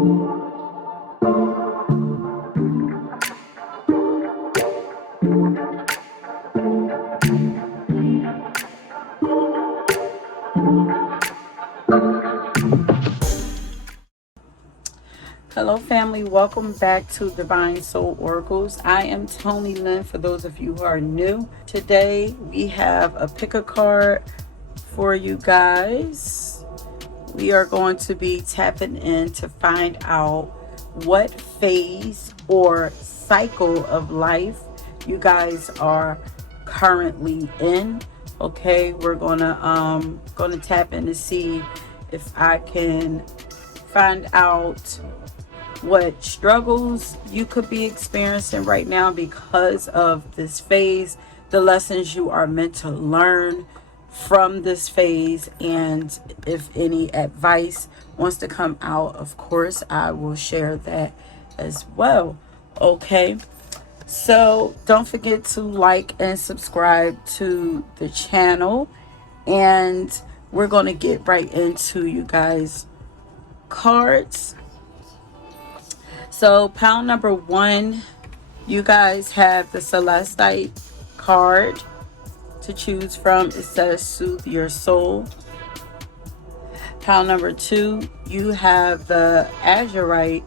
Hello, family. Welcome back to Divine Soul Oracles. I am Toni.Lynn for those of you who are new. Today, we have a pick a card for you guys. We are going to be tapping in to find out what phase or cycle of life you guys are currently in. Okay, we're gonna tap in to see if I can find out what struggles you could be experiencing right now because of this phase, the lessons you are meant to learn from this phase, and if any advice wants to come out, of course, I will share that as well. Okay, so don't forget to like and subscribe to the channel, and we're going to get right into you guys cards. So pile number 1, you guys have the Celestite card to choose from. It says soothe your soul. Pile number 2, you have the Azurite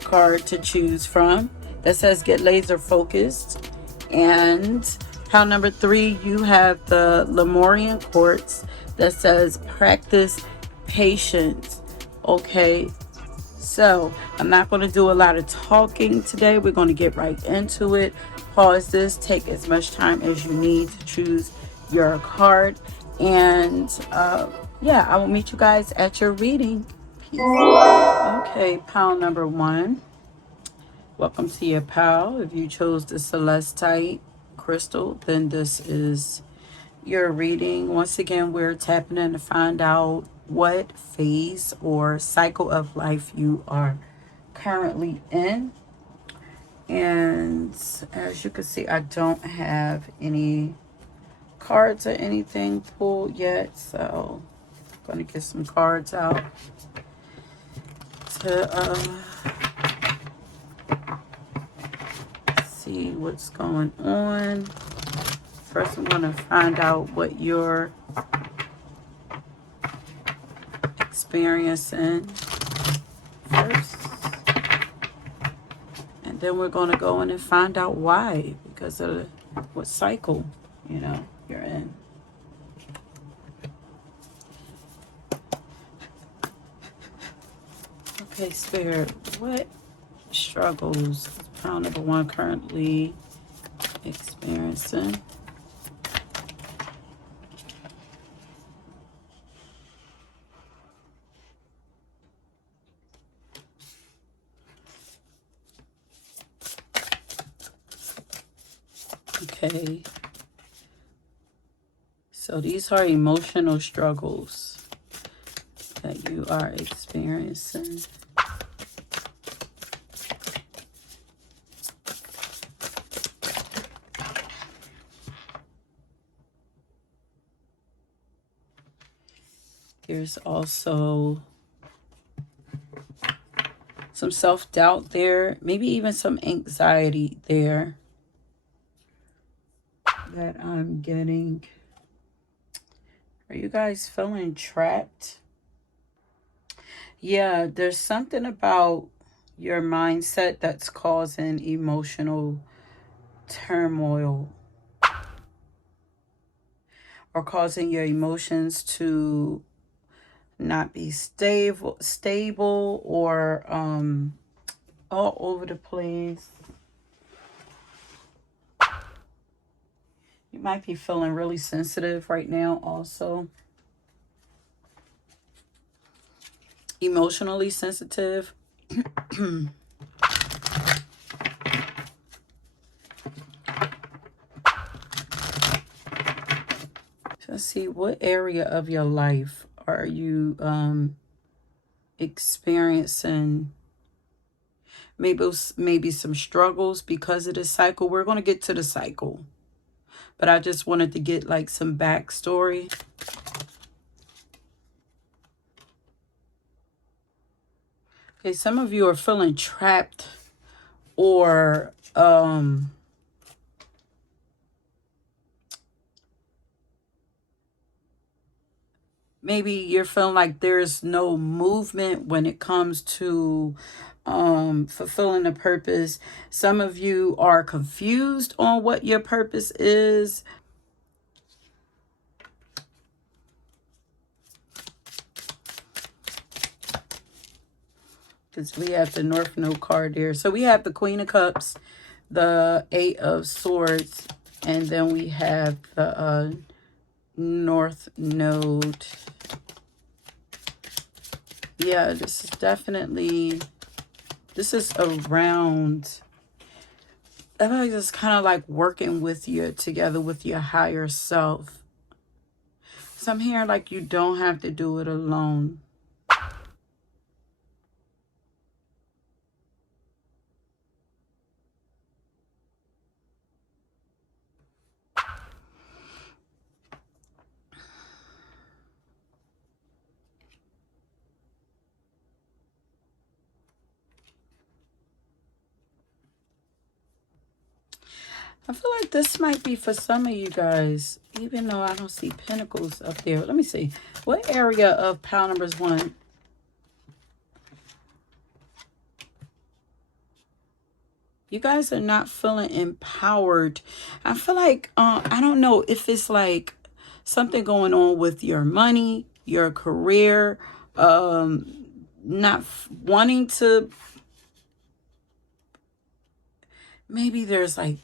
card to choose from that says get laser focused. And pile number 3, you have the Lemurian quartz that says practice patience. Okay, so I'm not going to do a lot of talking today. We're going to get right into it. Pause this, take as much time as you need to choose your card, and yeah, I will meet you guys at your reading. Peace. Okay, pile number 1. Welcome to your pile. If you chose the Celestite crystal, then this is your reading. Once again, we're tapping in to find out what phase or cycle of life you are currently in. And as you can see, I don't have any cards or anything pulled yet, so I'm going to get some cards out to see what's going on. First, I'm going to find out what you're experiencing first. And then we're going to go in and find out why, because of what cycle, you're in. Okay, Spirit, what struggles is pile number 1 currently experiencing? Okay, so these are emotional struggles that you are experiencing. There's also some self-doubt there, maybe even some anxiety there that I'm getting. Are you guys feeling trapped? Yeah, there's something about your mindset that's causing emotional turmoil or causing your emotions to not be stable or all over the place. You might be feeling really sensitive right now also. Emotionally sensitive. Let's see, what area of your life are you experiencing maybe some struggles because of the cycle? We're going to get to the cycle, but I just wanted to get like some backstory. Okay, some of you are feeling trapped, or maybe you're feeling like there's no movement when it comes to fulfilling a purpose. Some of you are confused on what your purpose is. Because we have the North Node card there. So we have the Queen of Cups, the Eight of Swords, and then we have the North Node. Yeah, this is definitely, this is around, I feel like it's kind of like working with you together with your higher self. So I'm hearing like you don't have to do it alone. I feel like this might be for some of you guys, even though I don't see pentacles up there. Let me see. What area of pile numbers 1? You guys are not feeling empowered. I feel like, I don't know if it's like something going on with your money, your career, not wanting to, maybe there's like,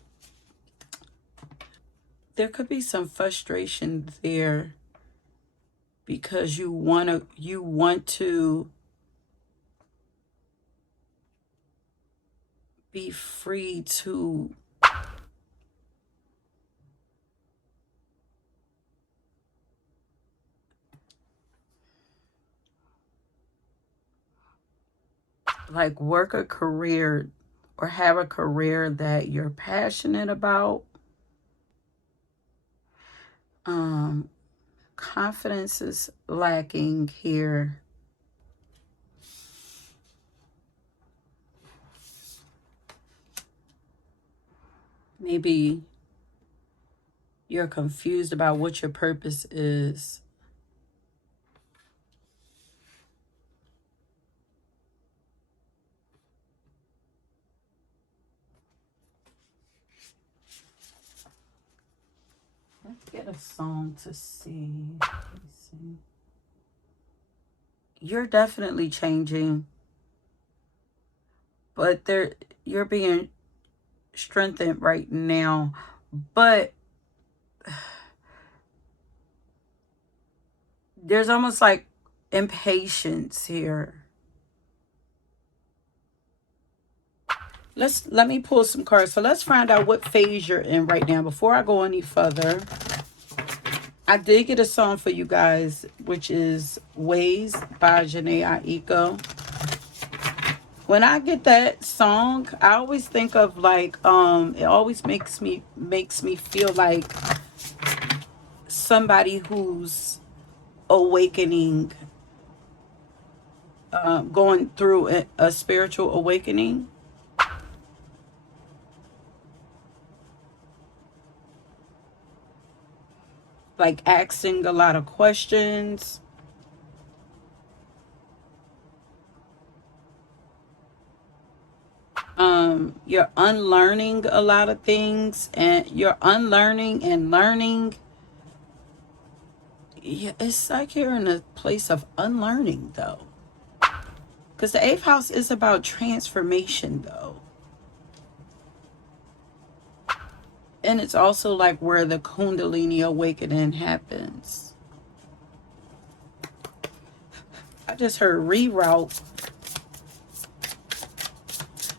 there could be some frustration there because you want to be free to like work a career or have a career that you're passionate about. Confidence is lacking here. Maybe you're confused about what your purpose is. Let's get a song to see. Let's see. You're definitely changing, but you're being strengthened right now. But there's almost like impatience here. Let me pull some cards. So let's find out what phase you're in right now. Before I go any further, I did get a song for you guys, which is Ways by Janae Aiko. When I get that song, I always think of like, it always makes me feel like somebody who's awakening, going through a spiritual awakening. Like asking a lot of questions. You're unlearning a lot of things, and you're unlearning and learning. Yeah, it's like you're in a place of unlearning though. Because the 8th house is about transformation though. And it's also like where the Kundalini awakening happens. I just heard reroute.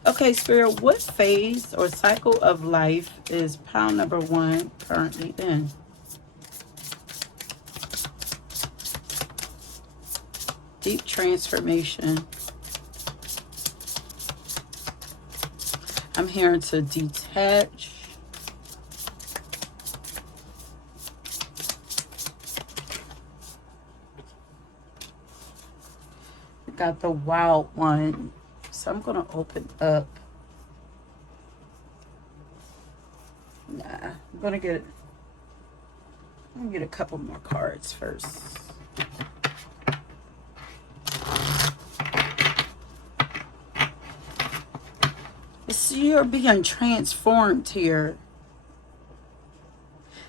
Okay, Spirit, what phase or cycle of life is pile number 1 currently in? Deep transformation. I'm hearing to detach. We got the Wild One. So I'm going to open up. Nah, I'm going to get a couple more cards first. You're being transformed here.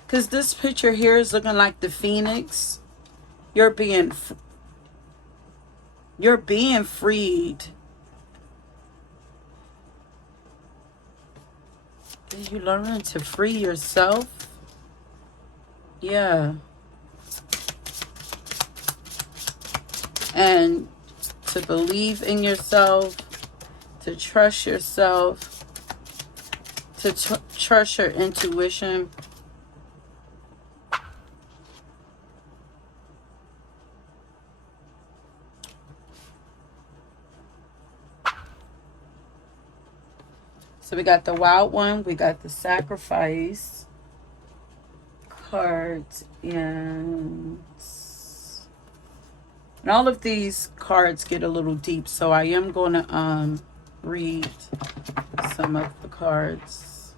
Because this picture here is looking like the phoenix. You're being freed. Did you learn to free yourself? Yeah. And to believe in yourself, to trust yourself, to trust your intuition. So we got the wild one, we got the sacrifice cards, and all of these cards get a little deep, so I am going to read some of the cards.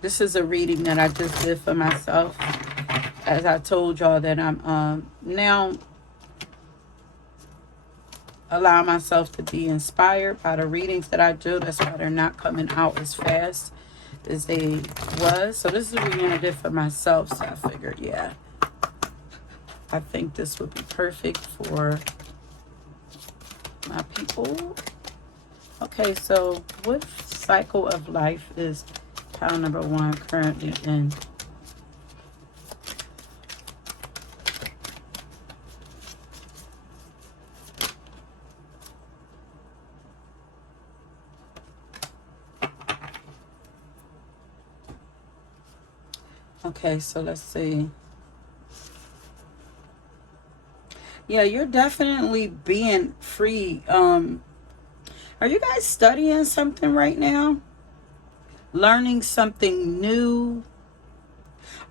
This is a reading that I just did for myself. As I told y'all that I'm now allow myself to be inspired by the readings that I do. That's why they're not coming out as fast as they was. So this is a reading I did for myself. So I figured, yeah, I think this would be perfect for my people. Okay, so what cycle of life is pile number 1 currently in? Okay, so let's see. Yeah, you're definitely being free. Are you guys studying something right now? Learning something new?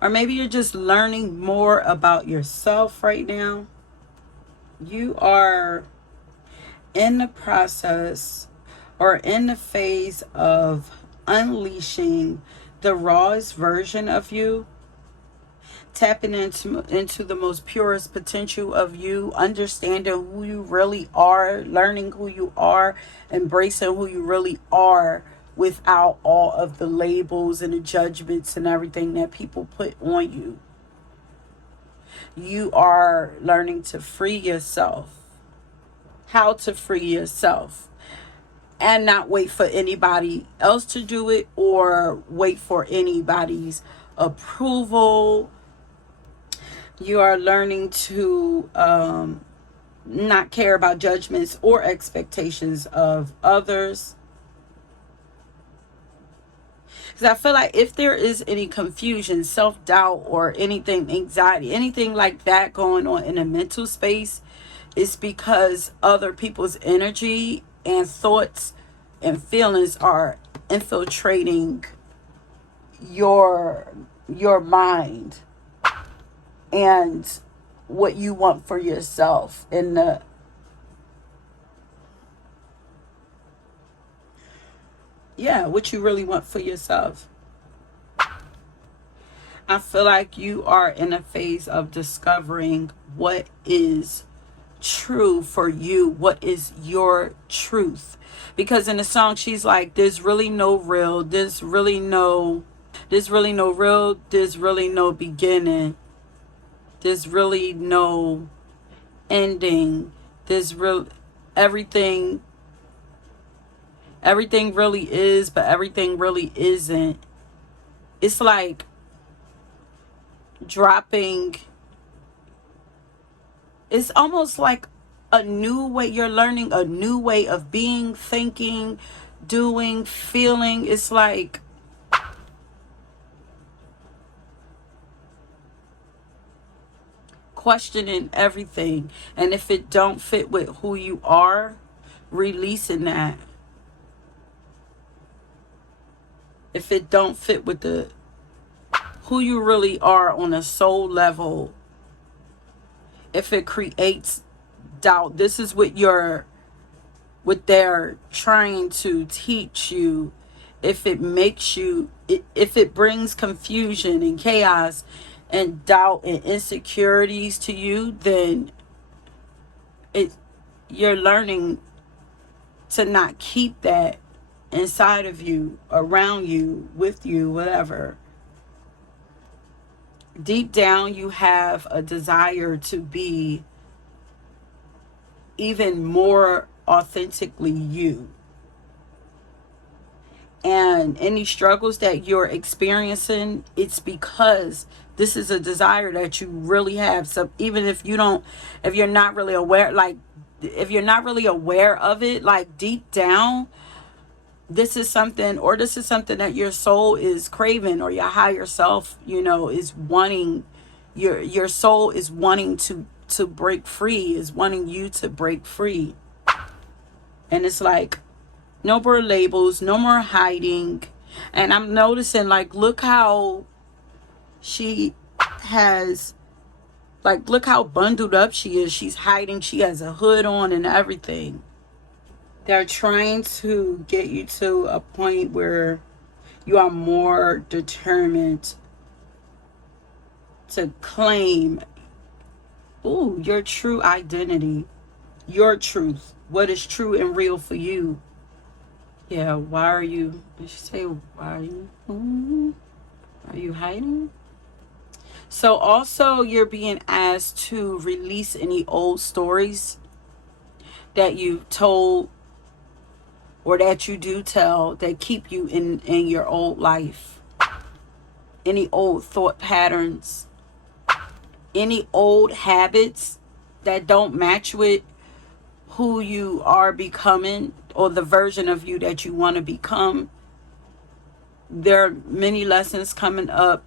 Or maybe you're just learning more about yourself right now. You are in the process or in the phase of unleashing the rawest version of you, tapping into the most purest potential of you, understanding who you really are, learning who you are, embracing who you really are without all of the labels and the judgments and everything that people put on you. You are learning to free yourself. How to free yourself. And not wait for anybody else to do it or wait for anybody's approval. You are learning to not care about judgments or expectations of others. Because I feel like if there is any confusion, self-doubt, or anything, anxiety, anything like that going on in a mental space, it's because other people's energy and thoughts and feelings are infiltrating your mind and what you want for yourself and what you really want for yourself. I feel like you are in a phase of discovering what is true for you, what is your truth. Because in the song she's like, there's really no real, there's really no real, there's really no beginning, there's really no ending, there's real everything really is, but everything really isn't. It's like dropping, it's almost like a new way. You're learning a new way of being, thinking, doing, feeling. It's like questioning everything, and if it don't fit with who you are, releasing that. If it don't fit with who you really are on a soul level, if it creates doubt, this is what they're trying to teach you. If it makes you, if it brings confusion and chaos and doubt and insecurities to you, then it you're learning to not keep that inside of you, around you, with you, whatever. Deep down, you have a desire to be even more authentically you. And any struggles that you're experiencing, it's because this is a desire that you really have. So even if you're not really aware, like if you're not really aware of it, like deep down, this is something that your soul is craving, or your higher self, is wanting. Your soul is wanting to break free, is wanting you to break free. And it's like, no more labels, no more hiding. And I'm noticing, like, look how she has, like, look how bundled up she is. She's hiding. She has a hood on and everything. They're trying to get you to a point where you are more determined to claim, your true identity, your truth, what is true and real for you. Yeah, why are you, did she say, why are you hiding? So also, you're being asked to release any old stories that you've told, or that you do tell, that keep you in your old life. Any old thought patterns, any old habits that don't match with who you are becoming, or the version of you that you want to become. There are many lessons coming up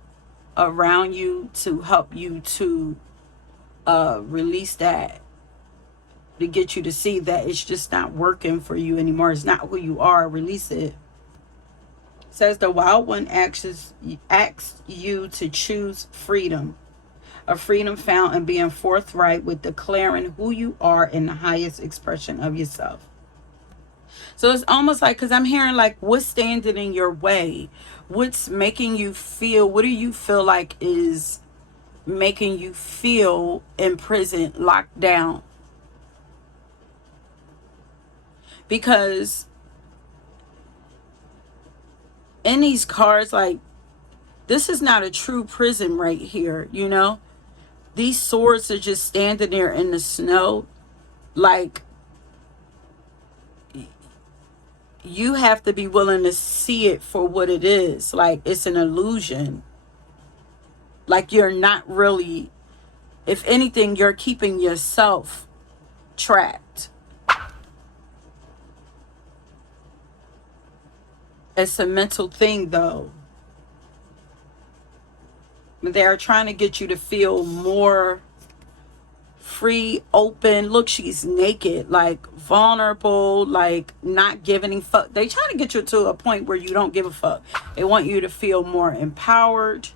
around you to help you to release that, to get you to see that it's just not working for you anymore. It's not who you are. Release it. It says the wild one asks you to choose freedom. A freedom found in being forthright with declaring who you are in the highest expression of yourself. So it's almost like, because I'm hearing, like, what's standing in your way? What's making you feel, what do you feel like is making you feel imprisoned, locked down? Because in these cards, like, this is not a true prison right here, These swords are just standing there in the snow. Like, you have to be willing to see it for what it is. Like, it's an illusion. Like, you're not really, if anything, you're keeping yourself trapped. It's a mental thing, though. They're trying to get you to feel more free, open. Look, she's naked, like vulnerable, like not giving a fuck. They try to get you to a point where you don't give a fuck. They want you to feel more empowered.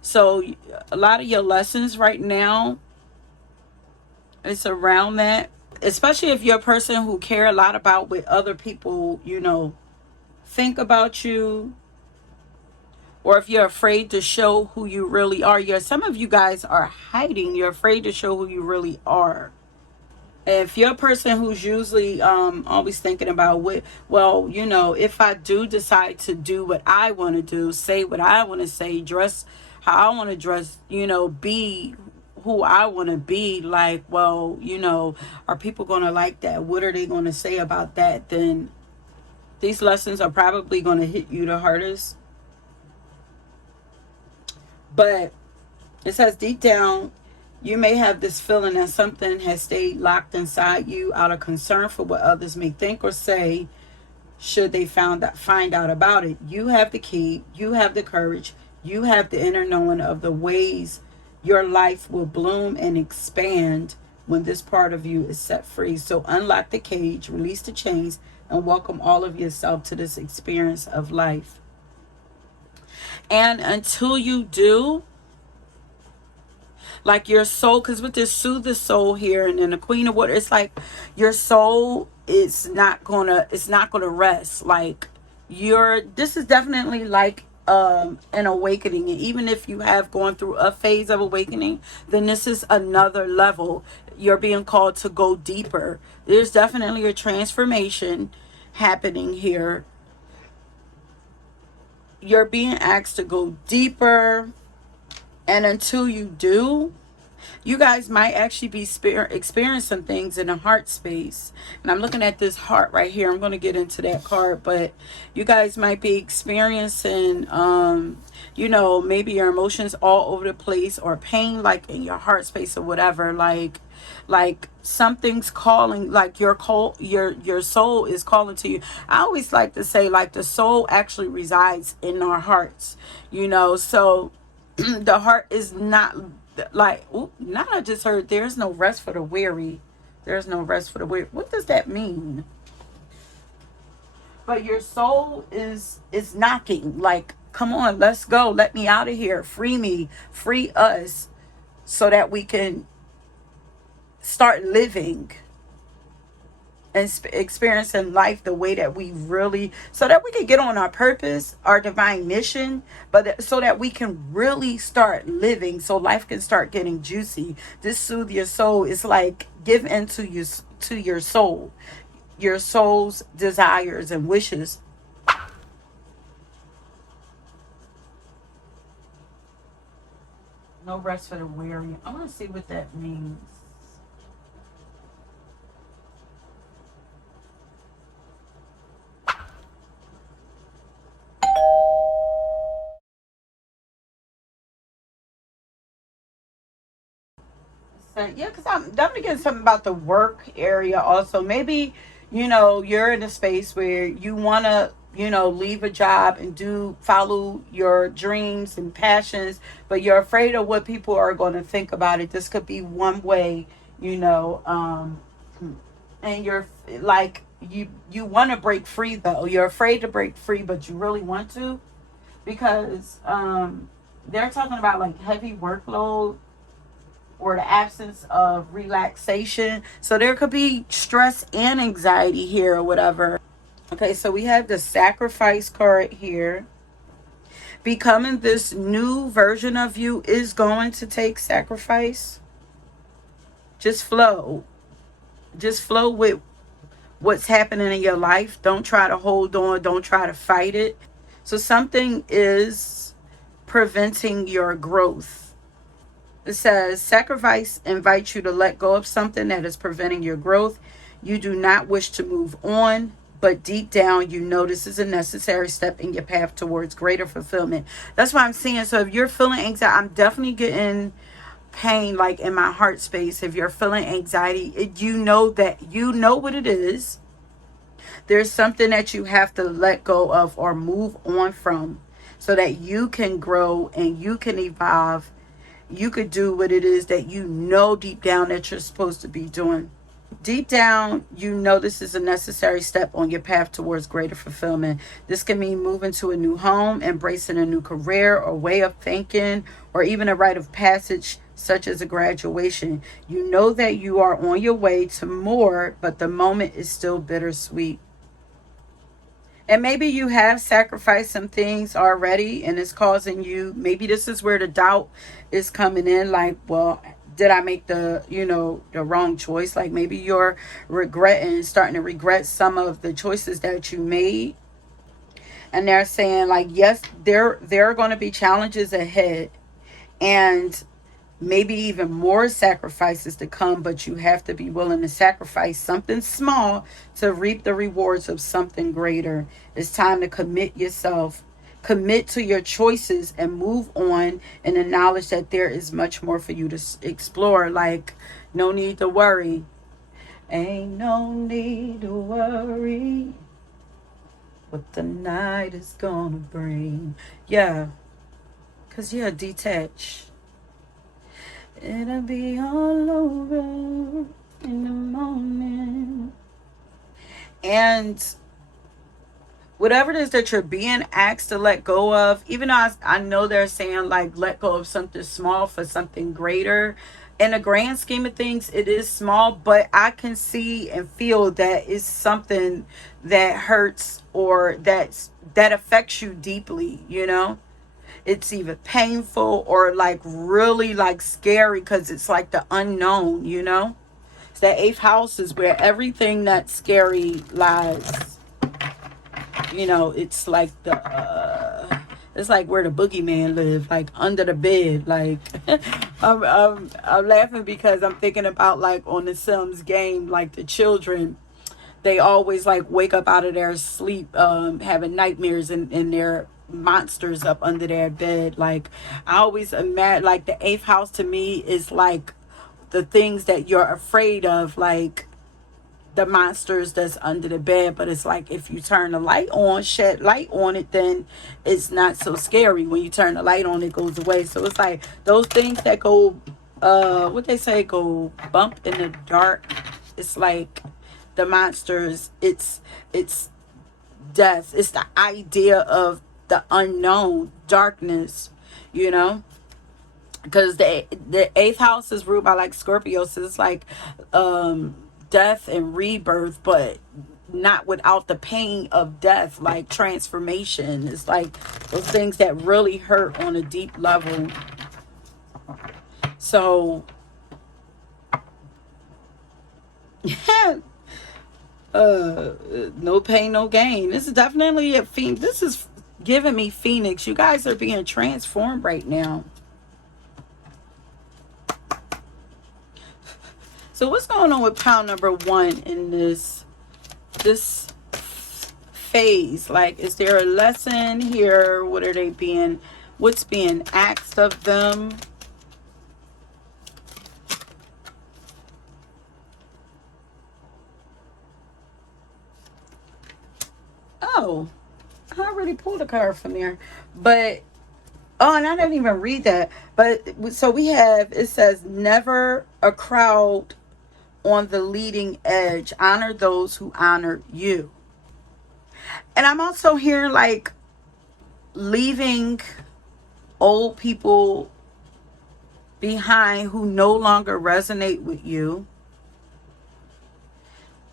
So a lot of your lessons right now, it's around that. Especially if you're a person who care a lot about what other people, think about you. Or if you're afraid to show who you really are. Some of you guys are hiding. You're afraid to show who you really are. If you're a person who's usually always thinking about if I do decide to do what I want to do, say what I want to say, dress how I want to dress, be who I want to be, like, are people going to like that? What are they going to say about that? Then these lessons are probably going to hit you the hardest. But it says deep down, you may have this feeling that something has stayed locked inside you out of concern for what others may think or say should they find out about it. You have the key. You have the courage. You have the inner knowing of the ways your life will bloom and expand when this part of you is set free. So unlock the cage, release the chains, and welcome all of yourself to this experience of life. And until you do, like your soul, because with this soothe the soul here and then the Queen of Water, it's like your soul is it's not gonna rest. Like this is definitely like an awakening, and even if you have gone through a phase of awakening, then this is another level. You're being called to go deeper. There's definitely a transformation happening here. You're being asked to go deeper, and until you do, you guys might actually be experiencing things in the heart space. And I'm looking at this heart right here. I'm going to get into that card, but you guys might be experiencing maybe your emotions all over the place, or pain like in your heart space or whatever. Like something's calling, like your soul is calling to you. I always like to say, like, the soul actually resides in our hearts, so the heart is not like, ooh, now I just heard there's no rest for the weary. There's no rest for the weary. What does that mean? But your soul is knocking, like, come on, let's go, let me out of here, free me, free us, so that we can start living and experiencing life the way that we really, so that we can get on our purpose, our divine mission, but so that we can really start living, so life can start getting juicy. This soothe your soul is like give into your soul, your soul's desires and wishes. No rest for the weary. I want to see what that means. So, yeah, because I'm definitely getting something about the work area also. Maybe, you're in a space where you want to, leave a job and follow your dreams and passions, but you're afraid of what people are going to think about it. This could be one way, you know, and you're like, you want to break free, though. You're afraid to break free, but you really want to, because they're talking about like heavy workload or the absence of relaxation. So there could be stress and anxiety here or whatever. Okay, so we have the sacrifice card here. Becoming this new version of you is going to take sacrifice. Just flow. Just flow with what's happening in your life. Don't try to hold on. Don't try to fight it. So something is preventing your growth. It says sacrifice invites you to let go of something that is preventing your growth. You do not wish to move on, but deep down you know this is a necessary step in your path towards greater fulfillment. That's what I'm saying. So if you're feeling anxiety, I'm definitely getting pain like in my heart space. If you're feeling anxiety, you know that you know what it is. There's something that you have to let go of or move on from, so that you can grow and you can evolve. You could do what it is that you know deep down that you're supposed to be doing. Deep down, you know this is a necessary step on your path towards greater fulfillment. This can mean moving to a new home, embracing a new career or way of thinking, or even a rite of passage such as a graduation. You know that you are on your way to more, but the moment is still bittersweet. And maybe you have sacrificed some things already and it's causing you, maybe this is where the doubt is coming in, like, well, did I make the wrong choice? Like maybe you're starting to regret some of the choices that you made. And they're saying, like, yes, there are going to be challenges ahead, and maybe even more sacrifices to come, but you have to be willing to sacrifice something small to reap the rewards of something greater. It's time to commit yourself, commit to your choices, and move on, and acknowledge that there is much more for you to explore. Like, no need to worry. Ain't no need to worry what the night is gonna bring. Yeah, because you're detached. It'll be all over in the morning. And whatever it is that you're being asked to let go of, even though I know they're saying like let go of something small for something greater. In the grand scheme of things, it is small, but I can see and feel that it's something that hurts or that affects you deeply, you know? It's either painful or like really like scary because it's like the unknown, you know? It's that eighth house is where everything that's scary lies. You know, it's like it's like where the boogeyman live, like under the bed. Like I'm laughing because I'm thinking about like on the Sims game, like the children, they always like wake up out of their sleep having nightmares, and their monsters up under their bed. Like I always imagine like the eighth house to me is like the things that you're afraid of, like the monsters that's under the bed. But it's like if you turn the light on, shed light on it, then it's not so scary. When you turn the light on, it goes away. So it's like those things that go what they say, go bump in the dark. It's like the monsters, it's death. It's the idea of the unknown, darkness, you know, because the eighth house is ruled by like Scorpio, so it's like death and rebirth, but not without the pain of death, like transformation. It's like those things that really hurt on a deep level. So yeah, no pain, no gain. This is definitely a fiend. This is giving me Phoenix. You guys are being transformed right now. So what's going on with pile number one in this phase? Like, is there a lesson here? What are they being, what's being asked of them? Oh, I already pulled a card from there. But, oh, and I didn't even read that. But, so we have, it says, never a crowd on the leading edge. Honor those who honor you. And I'm also hearing like leaving old people behind who no longer resonate with you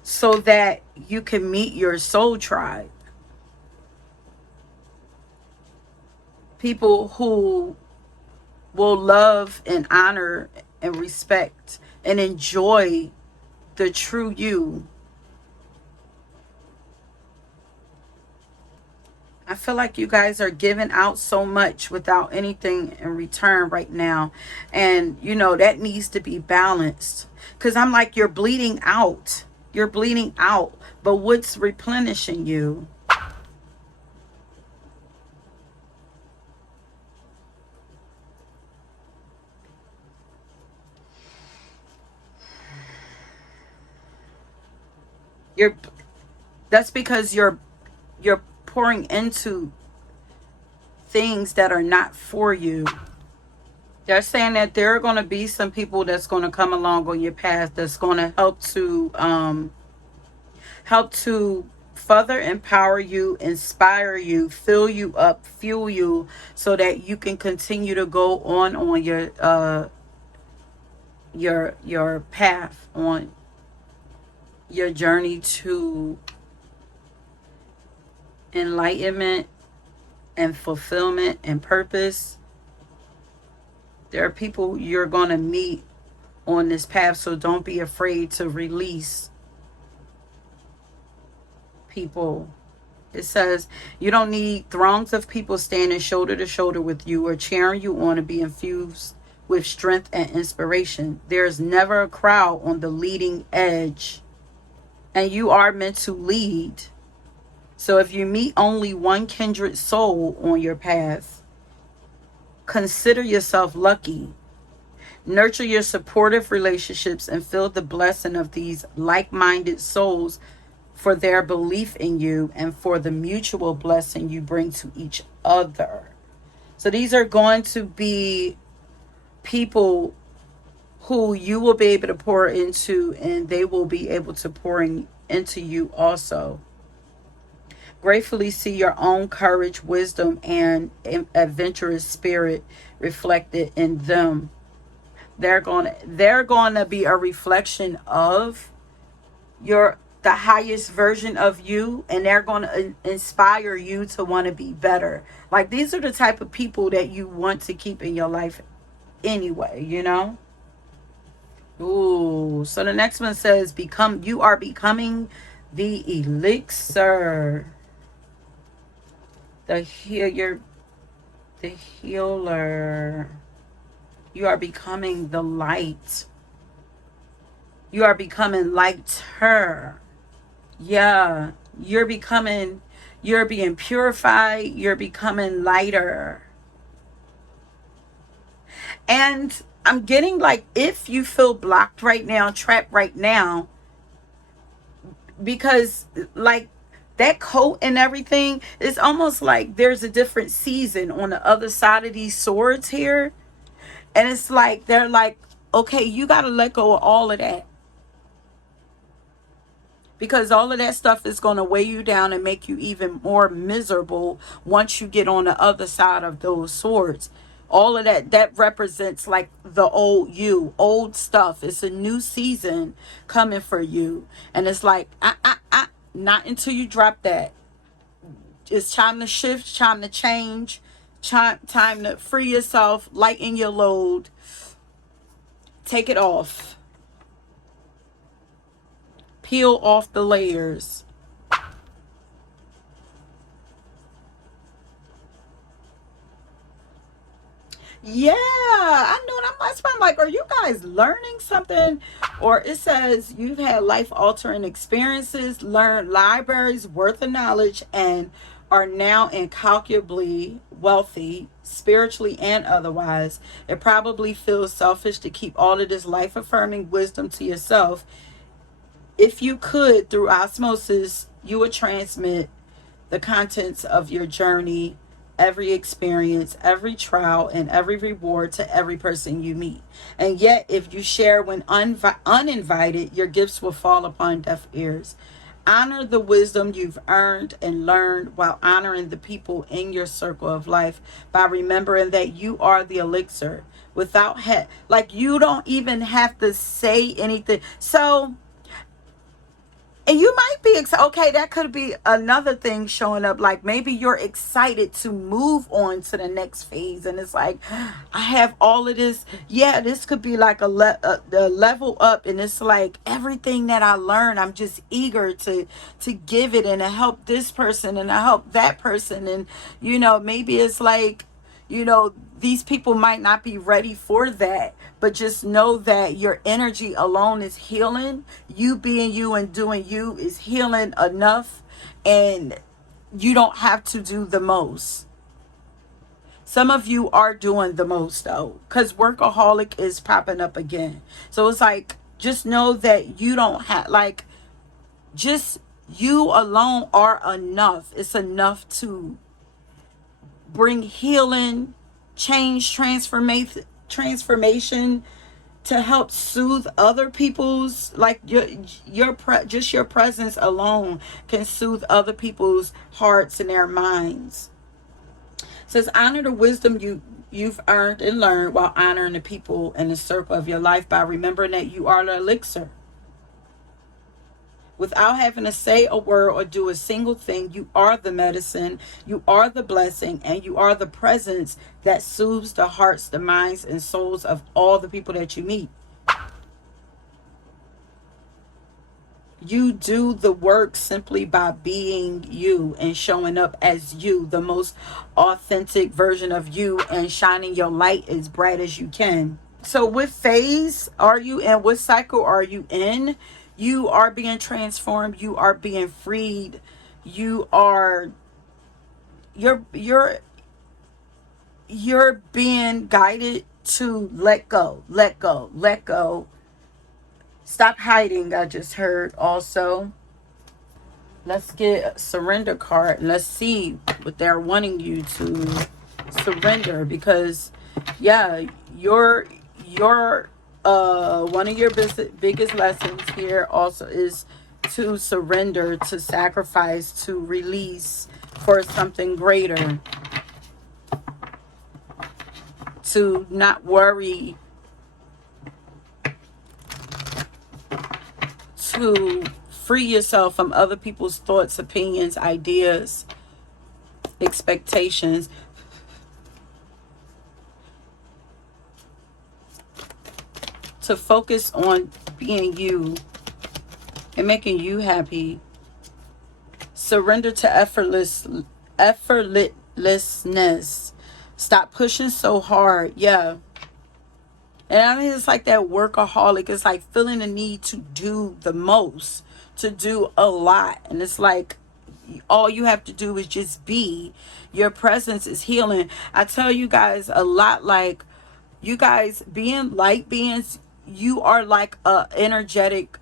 so that you can meet your soul tribe. People who will love and honor and respect and enjoy the true you. I feel like you guys are giving out so much without anything in return right now. And, you know, that needs to be balanced. Because I'm like, you're bleeding out. You're bleeding out. But what's replenishing you? You're, that's because you're pouring into things that are not for you. They're saying that there are going to be some people that's going to come along on your path that's going to help to further empower you, inspire you, fill you up, fuel you, so that you can continue to go on your path, on your journey to enlightenment and fulfillment and purpose. There are people you're going to meet on this path, so don't be afraid to release people. It says you don't need throngs of people standing shoulder to shoulder with you or cheering you on to be infused with strength and inspiration. There's never a crowd on the leading edge, and you are meant to lead. So if you meet only one kindred soul on your path, consider yourself lucky. Nurture your supportive relationships and feel the blessing of these like-minded souls for their belief in you and for the mutual blessing you bring to each other. So these are going to be people who you will be able to pour into, and they will be able to pour into you also. Gratefully see your own courage, wisdom, and adventurous spirit reflected in them. They're going to be a reflection of the highest version of you, and they're going to inspire you to want to be better. Like, these are the type of people that you want to keep in your life anyway, you know. Ooh, so the next one says, you are becoming the elixir, the the healer. You are becoming the light. You are becoming lighter. Yeah, you're being purified. You're becoming lighter. And I'm getting like, if you feel blocked right now, trapped right now, because like that coat and everything, it's almost like there's a different season on the other side of these swords here. And it's like, they're like, okay, you got to let go of all of that. Because all of that stuff is going to weigh you down and make you even more miserable once you get on the other side of those swords. All of that represents like the old you, old stuff. It's a new season coming for you. And it's like, not until you drop that. It's time to shift, time to change, time to free yourself, lighten your load, take it off, peel off the layers. Yeah, I know. I'm like, are you guys learning something? Or it says you've had life altering experiences, learned libraries worth of knowledge, and are now incalculably wealthy, spiritually and otherwise. It probably feels selfish to keep all of this life affirming wisdom to yourself. If you could, through osmosis, you would transmit the contents of your journey, every experience, every trial, and every reward to every person you meet. And yet, if you share when uninvited, your gifts will fall upon deaf ears. Honor the wisdom you've earned and learned while honoring the people in your circle of life by remembering that you are the elixir. Like, you don't even have to say anything. So, and you might be okay, that could be another thing showing up. Like, maybe you're excited to move on to the next phase, and it's like, I have all of this. Yeah, this could be like a level up, and it's like everything that I learned, I'm just eager to give it and to help this person and to help that person. And maybe it's like, these people might not be ready for that, but just know that your energy alone is healing. You being you and doing you is healing enough, and you don't have to do the most. Some of you are doing the most though, because workaholic is popping up again. So it's like, just know that you don't have, like, just you alone are enough. It's enough to bring healing, change, transformation, to help soothe other people's, like, just your presence alone can soothe other people's hearts and their minds. It says, honor the wisdom you've earned and learned while honoring the people in the circle of your life by remembering that you are the elixir. Without having to say a word or do a single thing, you are the medicine, you are the blessing, and you are the presence that soothes the hearts, the minds, and souls of all the people that you meet. You do the work simply by being you and showing up as you, the most authentic version of you, and shining your light as bright as you can. So what phase are you in? What cycle are you in? You are being transformed. You are being freed. You're being guided to let go, let go, let go. Stop hiding, I just heard also. Let's get a surrender card and let's see what they're wanting you to surrender, because yeah, your one of your biggest lessons here also is to surrender, to sacrifice, to release for something greater, to not worry, to free yourself from other people's thoughts, opinions, ideas, expectations, to focus on being you and making you happy. Surrender to effortlessness. Stop pushing so hard. Yeah. And I mean, it's like that workaholic. It's like feeling the need to do the most, to do a lot. And it's like all you have to do is just be. Your presence is healing. I tell you guys a lot, like, you guys being light beings, you are like a energetic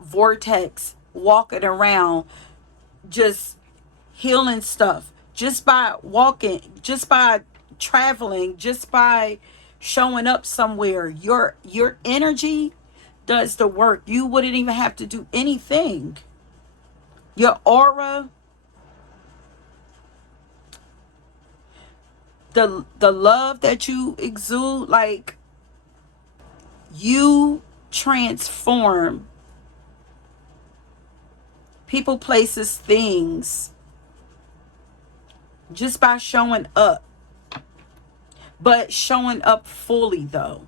vortex walking around, just healing stuff, just by walking, just by traveling, just by showing up somewhere. Your energy does the work. You wouldn't even have to do anything. Your aura, the love that you exude, like, you transform people, places, things just by showing up. But showing up fully, though,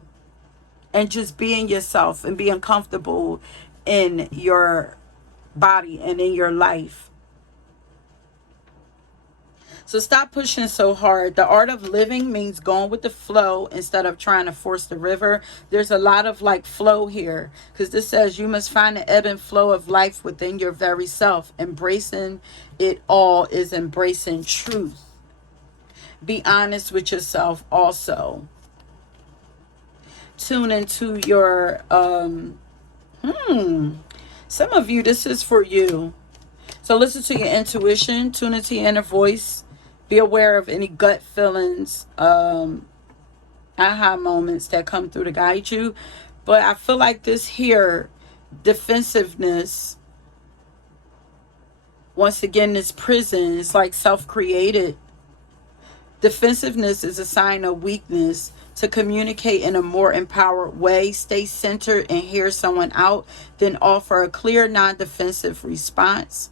and just being yourself and being comfortable in your body and in your life. So stop pushing so hard. The art of living means going with the flow instead of trying to force the river. There's a lot of like flow here, because this says you must find the ebb and flow of life within your very self. Embracing it all is embracing truth. Be honest with yourself also. Tune into your some of you, this is for you. So listen to your intuition, tune into your inner voice. Be aware of any gut feelings, aha moments that come through to guide you. But I feel like this here, defensiveness, once again, this prison is like self-created. Defensiveness is a sign of weakness. To communicate in a more empowered way, stay centered and hear someone out, then offer a clear, non-defensive response.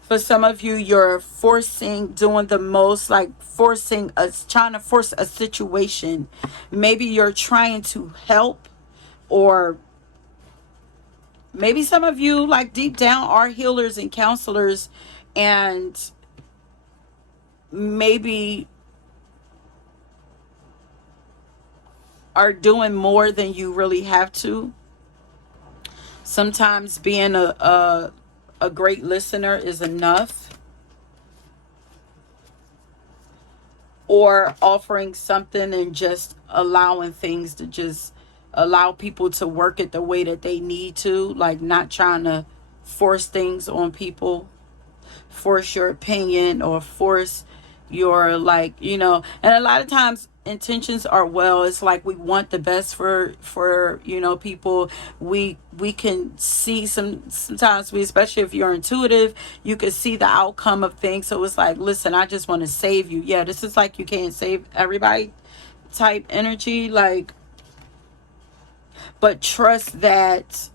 For some of you, you're doing the most, like trying to force a situation. Maybe you're trying to help, or maybe some of you, like, deep down are healers and counselors, and maybe are doing more than you really have to. Sometimes being a great listener is enough. Or offering something and just allowing things to just allow people to work it the way that they need to. Like, not trying to force things on people. Force your opinion or force your, like, and a lot of times intentions are well. It's like we want the best for people. We can see sometimes, especially if you're intuitive, you can see the outcome of things. So it's like, listen, I just want to save you. Yeah, this is like you can't save everybody type energy, like, but trust that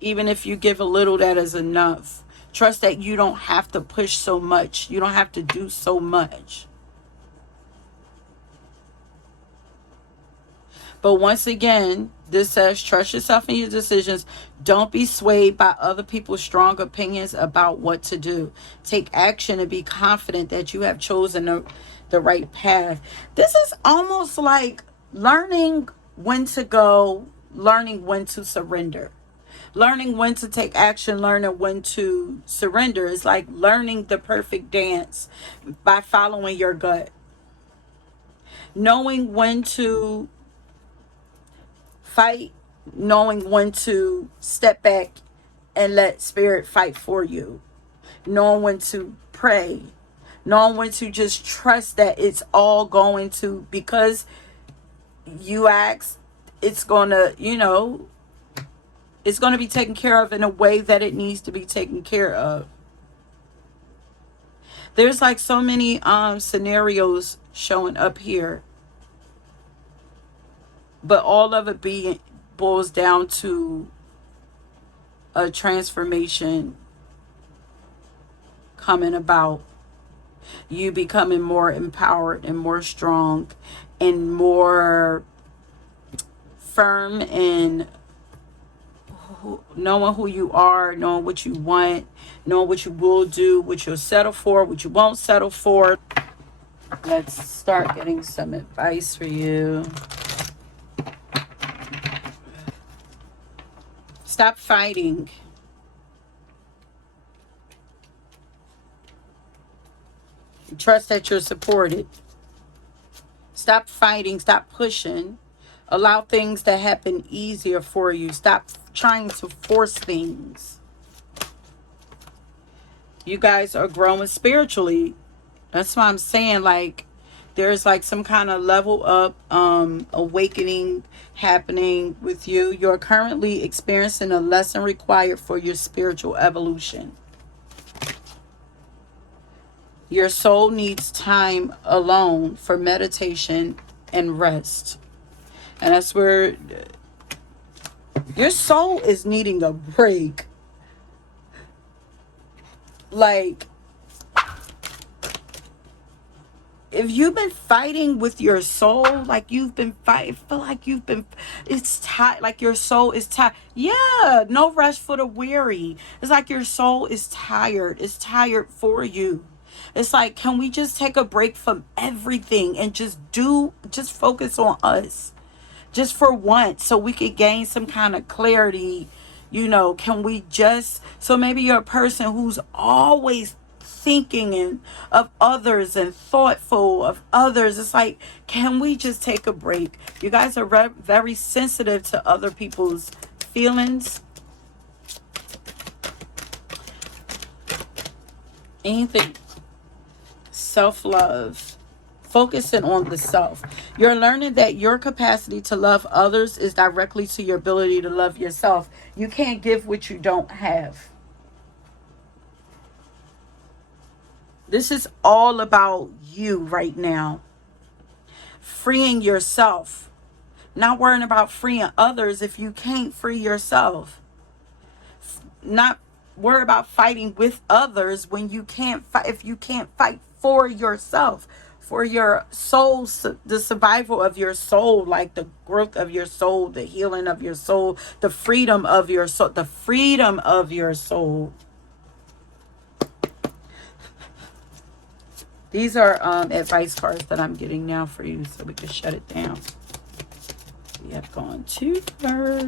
even if you give a little, that is enough. Trust that you don't have to push so much. You don't have to do so much. But once again, this says trust yourself in your decisions. Don't be swayed by other people's strong opinions about what to do. Take action and be confident that you have chosen the right path. This is almost like learning when to go, learning when to surrender. Learning when to take action, learning when to surrender. It's like learning the perfect dance by following your gut. Knowing when to fight, knowing when to step back and let spirit fight for you. Knowing when to pray. Knowing when to just trust that it's all going to, because you asked, it's going to, you know, it's going to be taken care of in a way that it needs to be taken care of. There's like so many scenarios showing up here, but all of it boils down to a transformation coming about. You becoming more empowered and more strong and more firm in knowing who you are, knowing what you want, knowing what you will do, what you'll settle for, what you won't settle for. Let's start getting some advice for you. Stop fighting. Trust that you're supported. Stop fighting. Stop pushing. Allow things to happen easier for you. Stop trying to force things. You guys are growing spiritually. That's why I'm saying, like, there's like some kind of level up awakening happening with you. You're currently experiencing a lesson required for your spiritual evolution. Your soul needs time alone for meditation and rest. And that's where your soul is needing a break. Like, if you've been fighting with your soul, like you've been fighting, feel like you've been, it's tired, like your soul is tired. Yeah, no rest for the weary. It's like your soul is tired. It's tired for you. It's like, can we just take a break from everything and just focus on us? Just for once, so we could gain some kind of clarity. You know, can we just, so maybe you're a person who's always thinking of others and thoughtful of others. It's like, can we just take a break? You guys are very sensitive to other people's feelings. Anything. Self-love. Focusing on the self. You're learning that your capacity to love others is directly to your ability to love yourself. You can't give what you don't have. This is all about you right now. Freeing yourself. Not worrying about freeing others if you can't free yourself. Not worry about fighting with others when you can't fight, if you can't fight for yourself, for your soul, the survival of your soul, like the growth of your soul, the healing of your soul, the freedom of your soul, the freedom of your soul. These are advice cards that I'm getting now for you so we can shut it down. We have gone too far.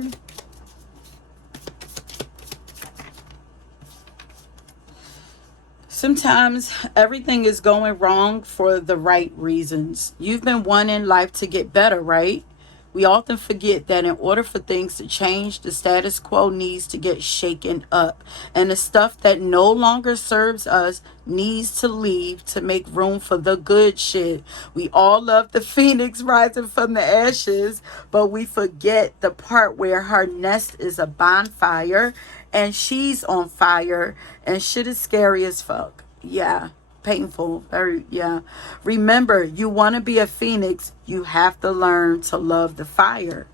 Sometimes everything is going wrong for the right reasons. You've been wanting life to get better, right? We often forget that in order for things to change, the status quo needs to get shaken up. And the stuff that no longer serves us needs to leave to make room for the good shit. We all love the phoenix rising from the ashes, but we forget the part where her nest is a bonfire and she's on fire and shit is scary as fuck. Yeah. Painful. Very, yeah. Remember, you want to be a phoenix, you have to learn to love the fire.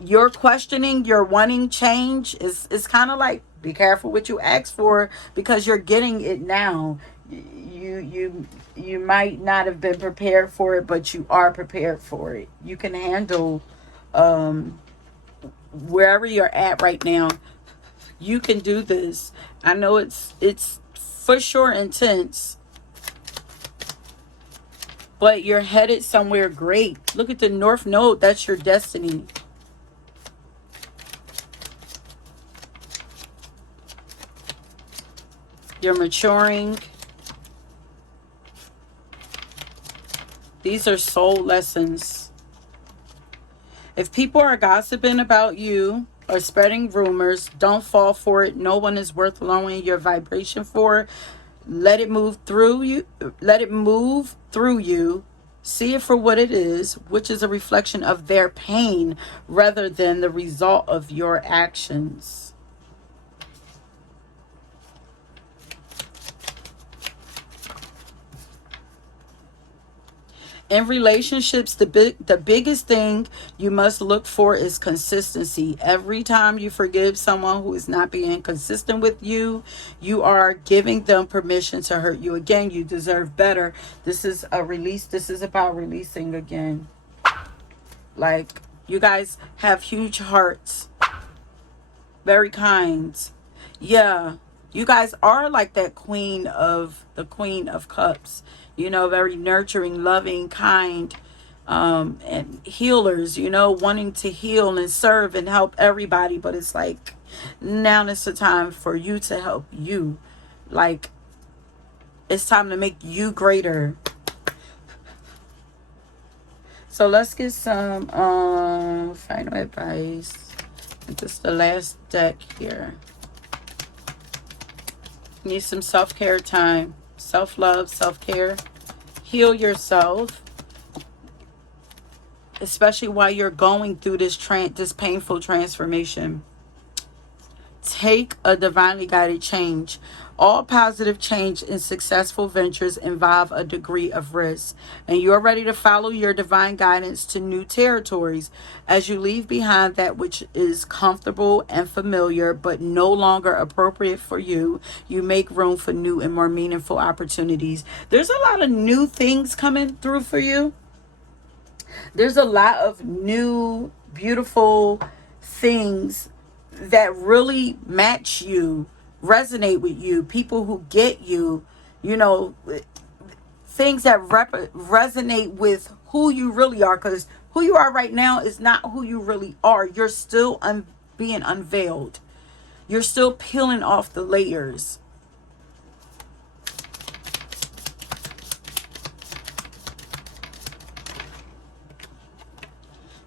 You're questioning, you're wanting change. It's kind of like, be careful what you ask for, because you're getting it now. You might not have been prepared for it, but you are prepared for it. You can handle wherever you're at right now. You can do this. I know it's for sure intense, but you're headed somewhere great. Look at the North Node. That's your destiny. You're maturing. These are soul lessons. If people are gossiping about you or spreading rumors, don't fall for it. No one is worth lowering your vibration for. Let it move through you. Let it move through you. See it for what it is, which is a reflection of their pain rather than the result of your actions. In relationships, the biggest thing you must look for is consistency. Every time you forgive someone who is not being consistent with you, you are giving them permission to hurt you again. You deserve better. This is a release. This is about releasing again. Like, you guys have huge hearts, very kind. Yeah, you guys are like that queen of cups, you know, very nurturing, loving, kind, and healers, you know, wanting to heal and serve and help everybody. But it's like, now is the time for you to help you. Like, it's time to make you greater. So let's get some final advice. This is the last deck here. Need some self-care time. Self-love, self-care. Heal yourself. Especially while you're going through this painful transformation. Take a divinely guided change. All positive change and successful ventures involve a degree of risk, and you're ready to follow your divine guidance to new territories. As you leave behind that which is comfortable and familiar but no longer appropriate for you, you make room for new and more meaningful opportunities. There's a lot of new things coming through for you. There's a lot of new, beautiful things that really match you, resonate with you, people who get you, you know, things that resonate with who you really are. Because who you are right now is not who you really are. You're still being unveiled. You're still peeling off the layers.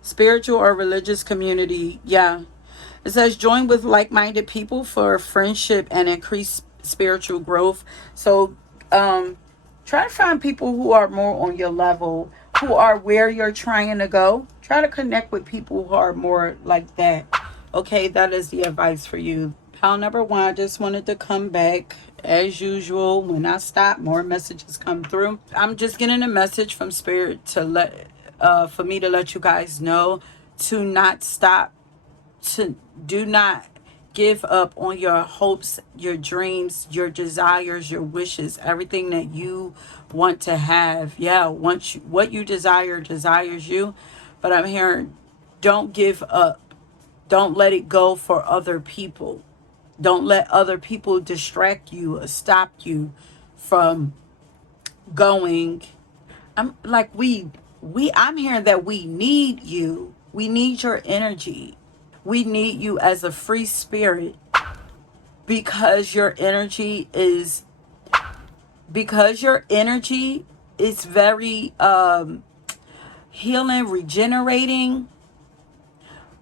Spiritual or religious community, yeah. It says join with like-minded people for friendship and increased spiritual growth. So try to find people who are more on your level, who are where you're trying to go. Try to connect with people who are more like that. Okay, that is the advice for you. Pile number one, I just wanted to come back. As usual, when I stop, more messages come through. I'm just getting a message from Spirit to for me to let you guys know to not stop, to do not give up on your hopes, your dreams, your desires, your wishes, everything that you want to have. Yeah, what you desire desires you. But I'm hearing, don't give up. Don't let it go for other people. Don't let other people distract you or stop you from going. I'm hearing that we need you. We need your energy. We need you as a free spirit, because your energy is very healing, regenerating.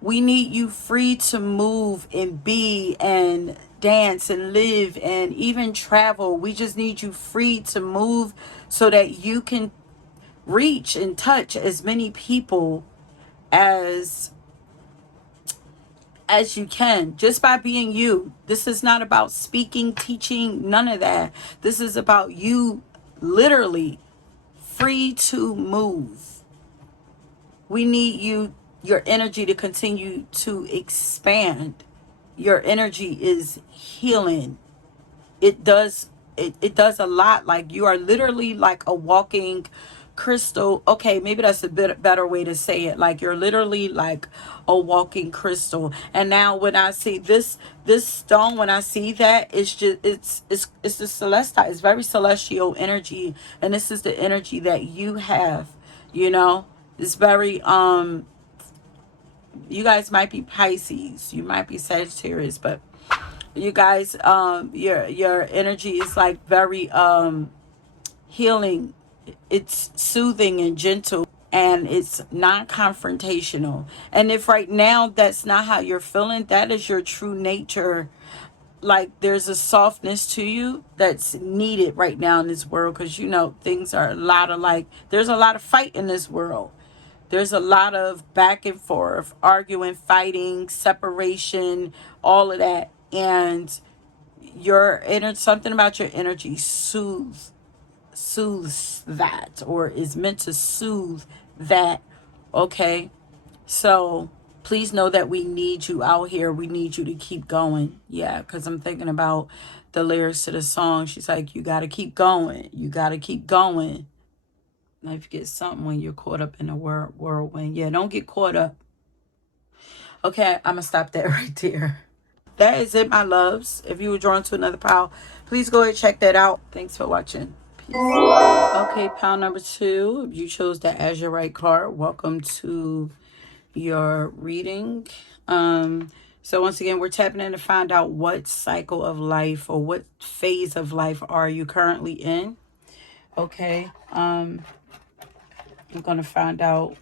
We need you free to move and be and dance and live and even travel. We just need you free to move so that you can reach and touch as many people as you can, just by being you. This is not about speaking, teaching, none of that. This is about you literally free to move. We need your energy to continue to expand. Your energy is healing. It does a lot. Like, you are literally like a walking crystal. Okay, maybe that's a bit better way to say it. Like, you're literally like a walking crystal. And now when I see this stone, when I see that, it's just it's the celestite. It's very celestial energy, and this is the energy that you have. You know, it's very you guys might be Pisces, you might be Sagittarius, but you guys, your energy is like very healing. It's soothing and gentle, and it's non-confrontational. And if right now that's not how you're feeling, that is your true nature. like there's a softness to you that's needed right now in this world, because you know things are a lot of like, there's a lot of fight in this world. There's a lot of back and forth, arguing, fighting, separation, all of that. And your inner, something about your energy soothes that, or is meant to soothe that. Okay, so please know that we need you out here. We need you to keep going. Yeah, because I'm thinking about the lyrics to the song. She's like, you got to keep going. You got to keep going. Now, if you get something when you're caught up in a whirlwind. Yeah, don't get caught up. Okay, I'm going to stop that right there. That is it, my loves. If you were drawn to another pile, please go ahead and check that out. Thanks for watching. Peace. Okay, pile number 2. If you chose that as your right card, welcome to your reading. So once again, we're tapping in to find out what cycle of life or what phase of life are you currently in. Okay. I'm going to find out,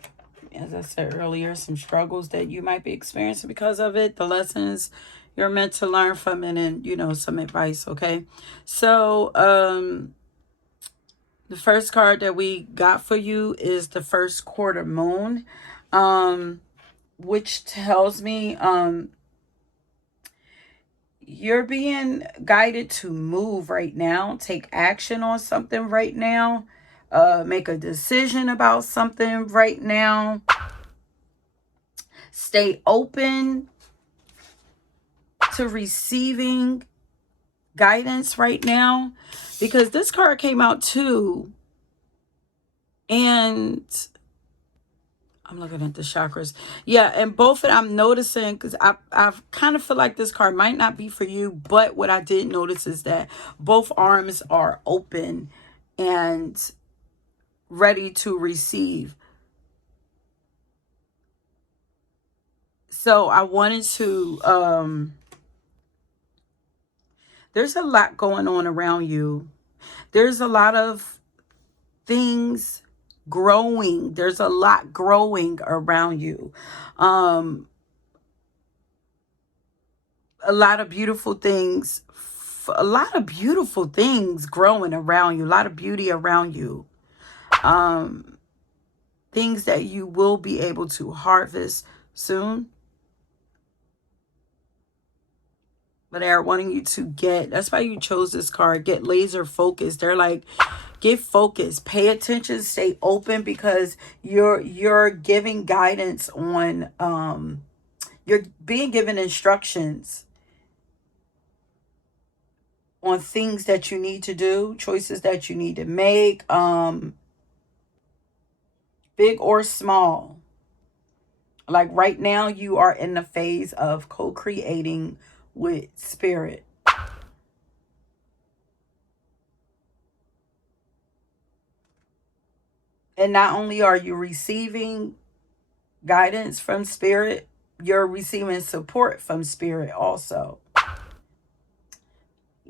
as I said earlier, some struggles that you might be experiencing because of it, the lessons you're meant to learn from it, and, you know, some advice. Okay. So, the first card that we got for you is the first quarter moon, which tells me, you're being guided to move right now, take action on something right now, make a decision about something right now. Stay open to receiving guidance right now, because this card came out too, and I'm looking at the chakras. Yeah, and both of them I'm noticing, because I kind of feel like this card might not be for you, but what I did notice is that both arms are open and ready to receive. So I wanted to, there's a lot going on around you. There's a lot of things growing. There's a lot growing around you. A lot of beautiful things. A lot of beautiful things growing around you. A lot of beauty around you. Things that you will be able to harvest soon. But they're wanting you to get, that's why you chose this card, get laser focused. They're like, get focused, pay attention, stay open, because you're giving guidance on, you're being given instructions on things that you need to do, choices that you need to make, big or small. Like right now, you are in the phase of co-creating with spirit. And not only are you receiving guidance from spirit, you're receiving support from spirit also.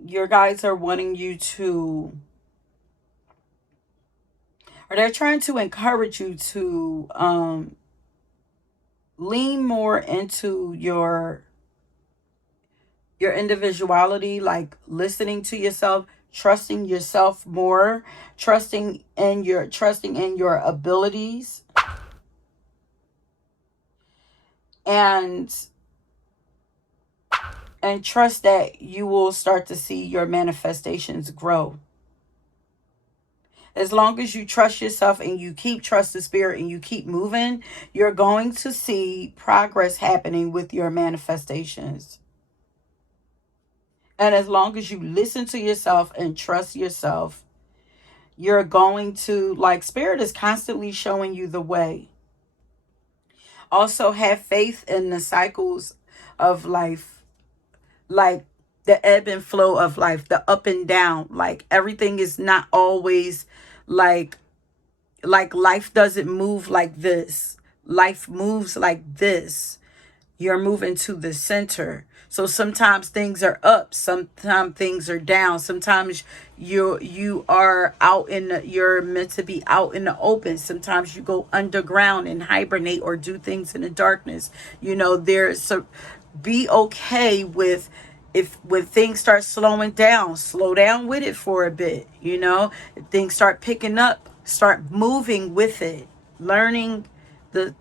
Your guides are wanting you to, or they're trying to encourage you to lean more into your individuality, like listening to yourself, trusting yourself more, trusting in your abilities, and trust that you will start to see your manifestations grow. As long as you trust yourself and you keep trust the spirit and you keep moving, you're going to see progress happening with your manifestations. And as long as you listen to yourself and trust yourself, you're going to, like, spirit is constantly showing you the way. Also, have faith in the cycles of life, like the ebb and flow of life, the up and down. Like everything is not always like life doesn't move like this. Life moves like this. You're moving to the center. So sometimes things are up, sometimes things are down. Sometimes you are out in the, you're meant to be out in the open. Sometimes you go underground and hibernate or do things in the darkness. You know, be okay with when things start slowing down, slow down with it for a bit, you know. If things start picking up, start moving with it, learning the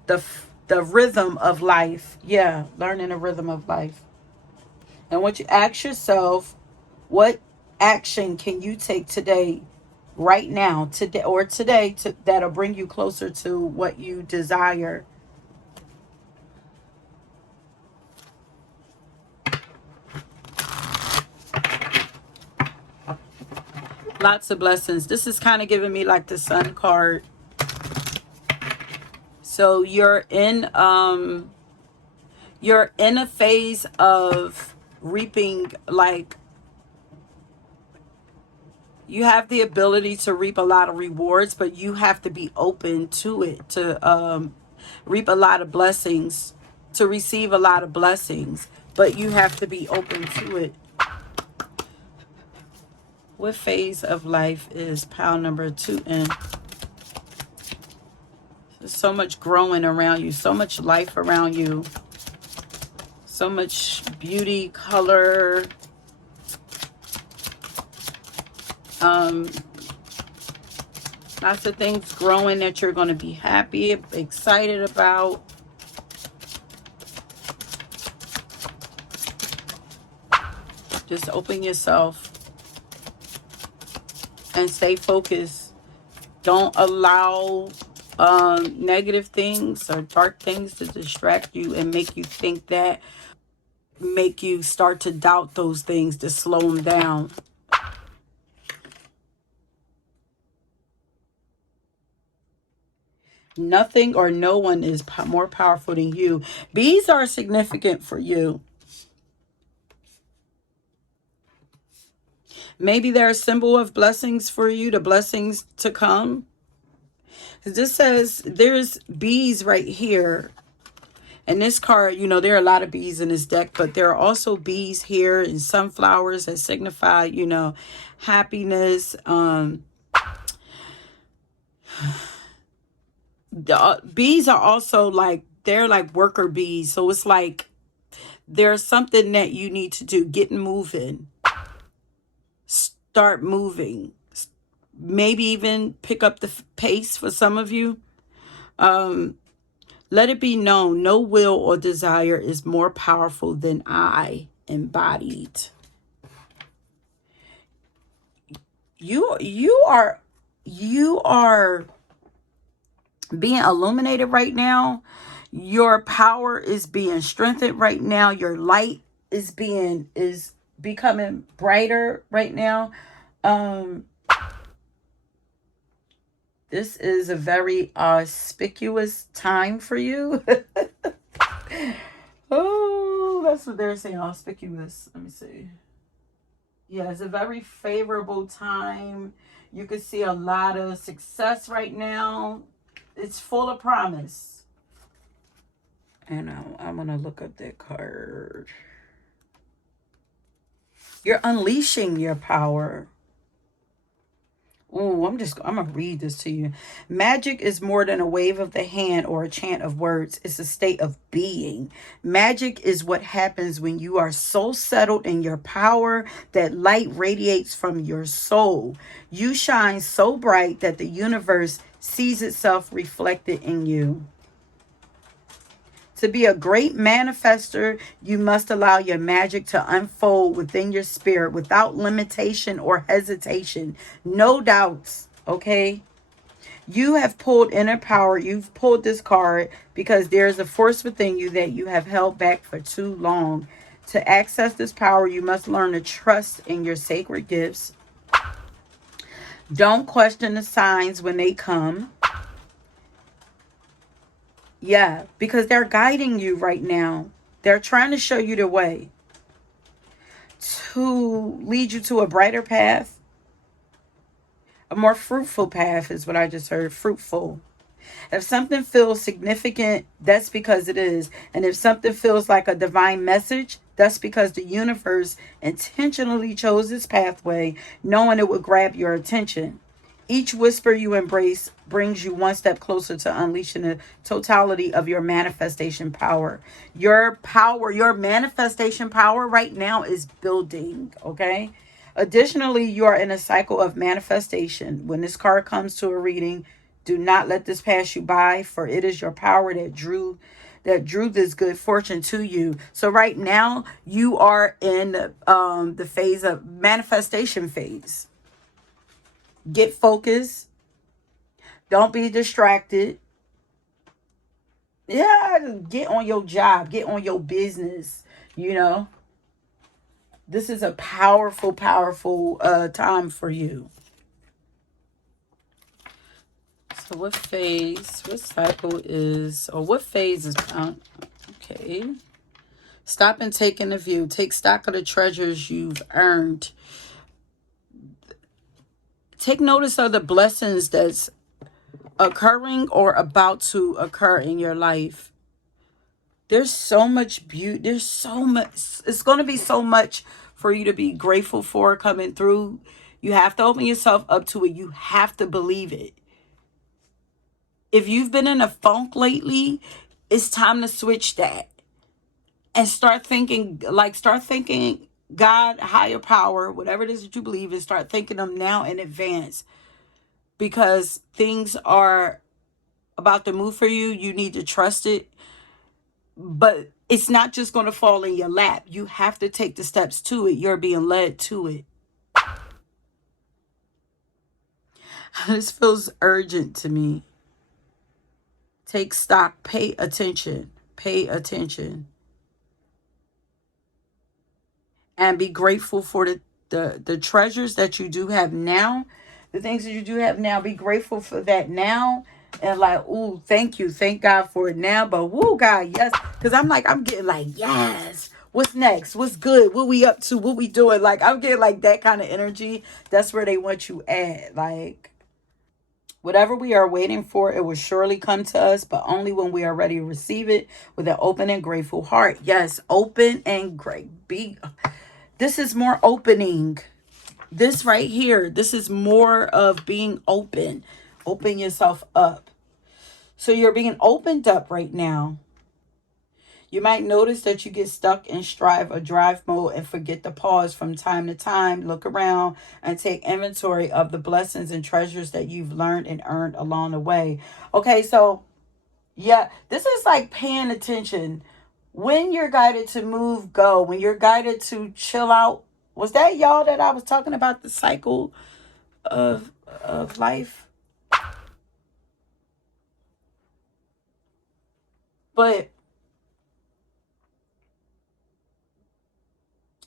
rhythm of life. Yeah, learning the rhythm of life. And what you ask yourself, what action can you take today, right now, today or today, that'll bring you closer to what you desire? Lots of blessings. This is kind of giving me like the sun card. So you're in a phase of reaping, like you have the ability to reap a lot of rewards, but you have to be open to it, to reap a lot of blessings, to receive a lot of blessings, but you have to be open to it. What phase of life is pile number 2 in? There's so much growing around you, so much life around you, so much beauty, color, lots of things growing that you're going to be happy, excited about. Just open yourself and stay focused. Don't allow negative things or dark things to distract you and make you think that, make you start to doubt those things, to slow them down. Nothing or no one is more powerful than you. Bees are significant for you. Maybe they're a symbol of blessings for you, the blessings to come. This says there's bees right here. And this card, you know, there are a lot of bees in this deck, but there are also bees here and sunflowers that signify, you know, happiness. The bees are also like, they're like worker bees. So it's like there's something that you need to do. Get moving. Start moving. Maybe even pick up the pace for some of you. Let it be known, no will or desire is more powerful than I embodied. You are being illuminated right now. Your power is being strengthened right now. Your light is becoming brighter right now. This is a very auspicious time for you. Oh, that's what they're saying, auspicious. Let me see. Yeah, it's a very favorable time. You can see a lot of success right now. It's full of promise. And I'm going to look up that card. You're unleashing your power. Oh, I'm going to read this to you. Magic is more than a wave of the hand or a chant of words. It's a state of being. Magic is what happens when you are so settled in your power that light radiates from your soul. You shine so bright that the universe sees itself reflected in you. To be a great manifester, you must allow your magic to unfold within your spirit without limitation or hesitation. No doubts, okay? You have pulled inner power. You've pulled this card because there's a force within you that you have held back for too long. To access this power, you must learn to trust in your sacred gifts. Don't question the signs when they come. Yeah, because they're guiding you right now. They're trying to show you the way to lead you to a brighter path, a more fruitful path is what I just heard, fruitful. If something feels significant, that's because it is. And if something feels like a divine message, that's because the universe intentionally chose this pathway, knowing it would grab your attention. Each whisper you embrace brings you one step closer to unleashing the totality of your manifestation power. Your manifestation power right now is building, okay? Additionally, you are in a cycle of manifestation. When this card comes to a reading, do not let this pass you by, for it is your power that drew this good fortune to you. So right now, you are in the phase of manifestation phase. Get focused. Don't be distracted. Yeah, get on your job, get on your business. You know, this is a powerful, powerful time for you. So, what cycle is, or what phase is, okay. Stop and take in the view. Take stock of the treasures you've earned. Take notice of the blessings that's occurring or about to occur in your life. There's so much beauty. There's so much. It's going to be so much for you to be grateful for coming through. You have to open yourself up to it. You have to believe it. If you've been in a funk lately, it's time to switch that and start thinking God, higher power, whatever it is that you believe in, start thinking them now in advance, because things are about to move for you. You need to trust it. But it's not just going to fall in your lap. You have to take the steps to it. You're being led to it. This feels urgent to me. Take stock. Pay attention. Pay attention. And be grateful for the treasures that you do have now. The things that you do have now. Be grateful for that now. And like, ooh, thank you. Thank God for it now. But woo, God, yes. Because I'm getting like, yes. What's next? What's good? What we up to? What we doing? Like, I'm getting like that kind of energy. That's where they want you at. Like, whatever we are waiting for, it will surely come to us, but only when we are ready to receive it with an open and grateful heart. Yes, open and great. This is more opening. This right here, this is more of being open. Open yourself up. So you're being opened up right now. You might notice that you get stuck in strive or drive mode and forget to pause from time to time, look around, and take inventory of the blessings and treasures that you've learned and earned along the way. Okay, so yeah, this is like paying attention. When you're guided to move, go. When you're guided to chill out. Was that y'all that I was talking about, the cycle of life? But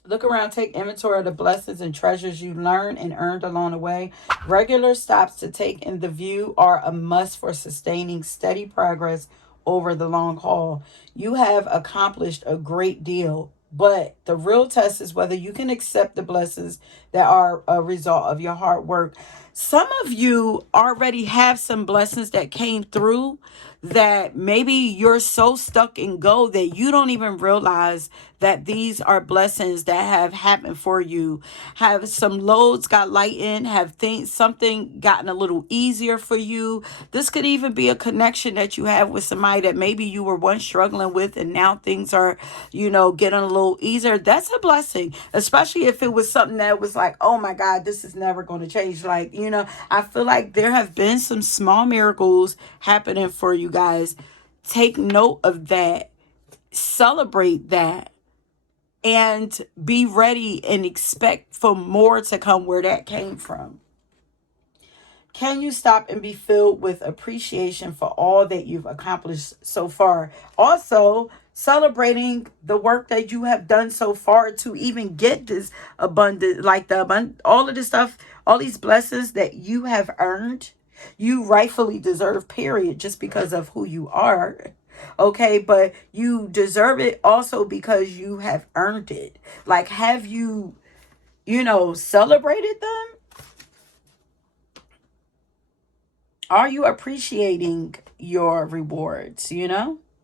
look around, take inventory of the blessings and treasures you learned and earned along the way. Regular stops to take in the view are a must for sustaining steady progress over the long haul. You have accomplished a great deal, but the real test is whether you can accept the blessings that are a result of your hard work. Some of you already have some blessings that came through that maybe you're so stuck in go that you don't even realize that these are blessings that have happened for you. Have some loads got lightened, have things something gotten a little easier for you. This could even be a connection that you have with somebody that maybe you were once struggling with and now things are, getting a little easier. That's a blessing, especially if it was something that was like, oh my God, this is never going to change. Like, I feel like there have been some small miracles happening for you guys. Take note of that. Celebrate that. And be ready and expect for more to come where that came from. Can you stop and be filled with appreciation for all that you've accomplished so far? Also, celebrating the work that you have done so far to even get this abundant, like all of this stuff, all these blessings that you have earned, you rightfully deserve, period, just because of who you are. Okay, but you deserve it also because you have earned it. Like, have you, celebrated them? Are you appreciating your rewards?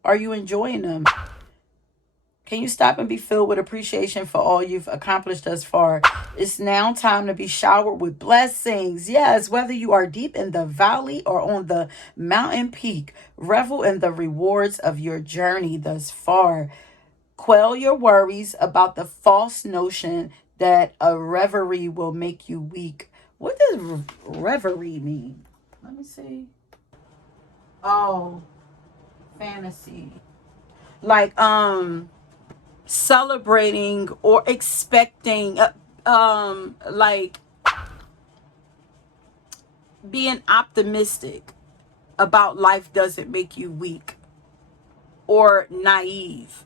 Are you enjoying them? Can you stop and be filled with appreciation for all you've accomplished thus far? It's now time to be showered with blessings. Yes, whether you are deep in the valley or on the mountain peak, revel in the rewards of your journey thus far. Quell your worries about the false notion that a reverie will make you weak. What does reverie mean? Let me see. Oh, fantasy. Like, celebrating or expecting, like being optimistic about life doesn't make you weak or naive,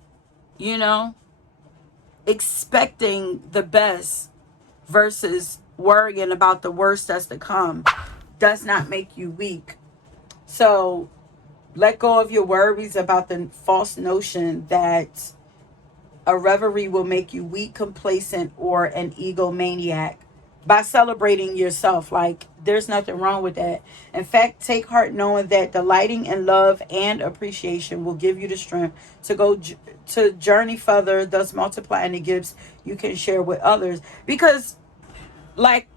you know, expecting the best versus worrying about the worst that's to come does not make you weak. So let go of your worries about the false notion that a reverie will make you weak, complacent, or an egomaniac by celebrating yourself. Like, there's nothing wrong with that. In fact, take heart knowing that delighting in love and appreciation will give you the strength to to journey further, thus multiplying the gifts you can share with others. Because, like,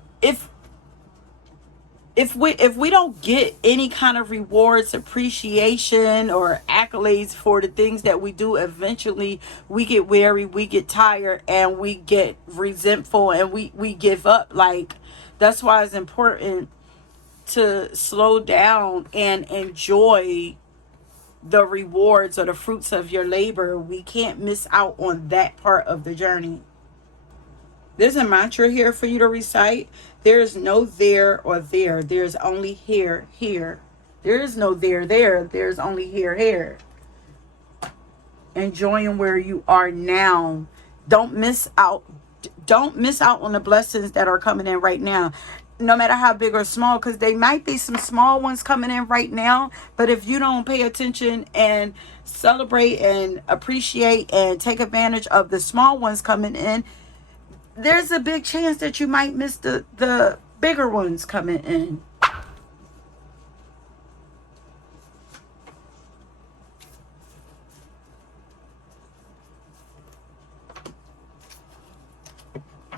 if we don't get any kind of rewards, appreciation, or accolades for the things that we do, eventually we get weary, we get tired, and we get resentful, and we give up. Like, that's why it's important to slow down and enjoy the rewards or the fruits of your labor. We can't miss out on that part of the journey. There's a mantra here for you to recite. There is no there or there. There's only here, here. There is no there, there. There's only here, here. Enjoying where you are now. Don't miss out. Don't miss out on the blessings that are coming in right now. No matter how big or small, because they might be some small ones coming in right now. But if you don't pay attention and celebrate and appreciate and take advantage of the small ones coming in, there's a big chance that you might miss the bigger ones coming in.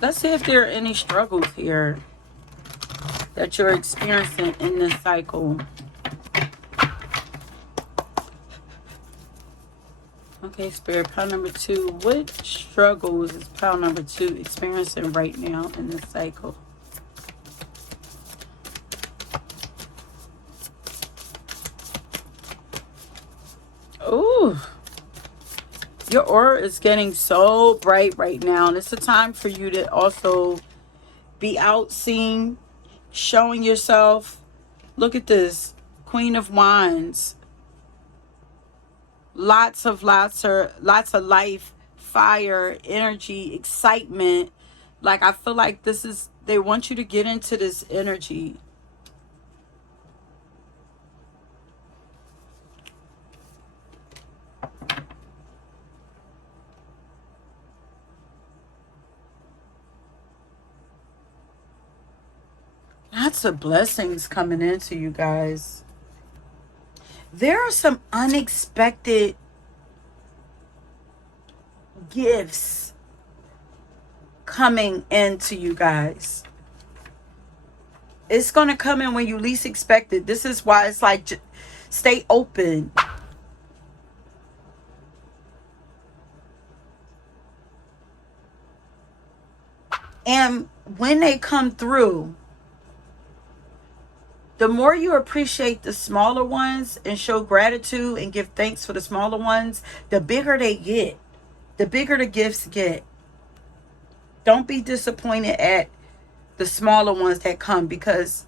Let's see if there are any struggles here that you're experiencing in this cycle. Okay, Spirit, pile number 2. What struggles is pile number 2 experiencing right now in this cycle? Ooh. Your aura is getting so bright right now. And it's a time for you to also be out seeing, showing yourself. Look at this. Queen of Wands. Lots of life, fire, energy, excitement. Like, I feel like they want you to get into this energy. Lots of blessings coming into you guys. There are some unexpected gifts coming into you guys. It's going to come in when you least expect it. This is why it's like, stay open. And when they come through, the more you appreciate the smaller ones and show gratitude and give thanks for the smaller ones, the bigger they get. The bigger the gifts get. Don't be disappointed at the smaller ones that come, because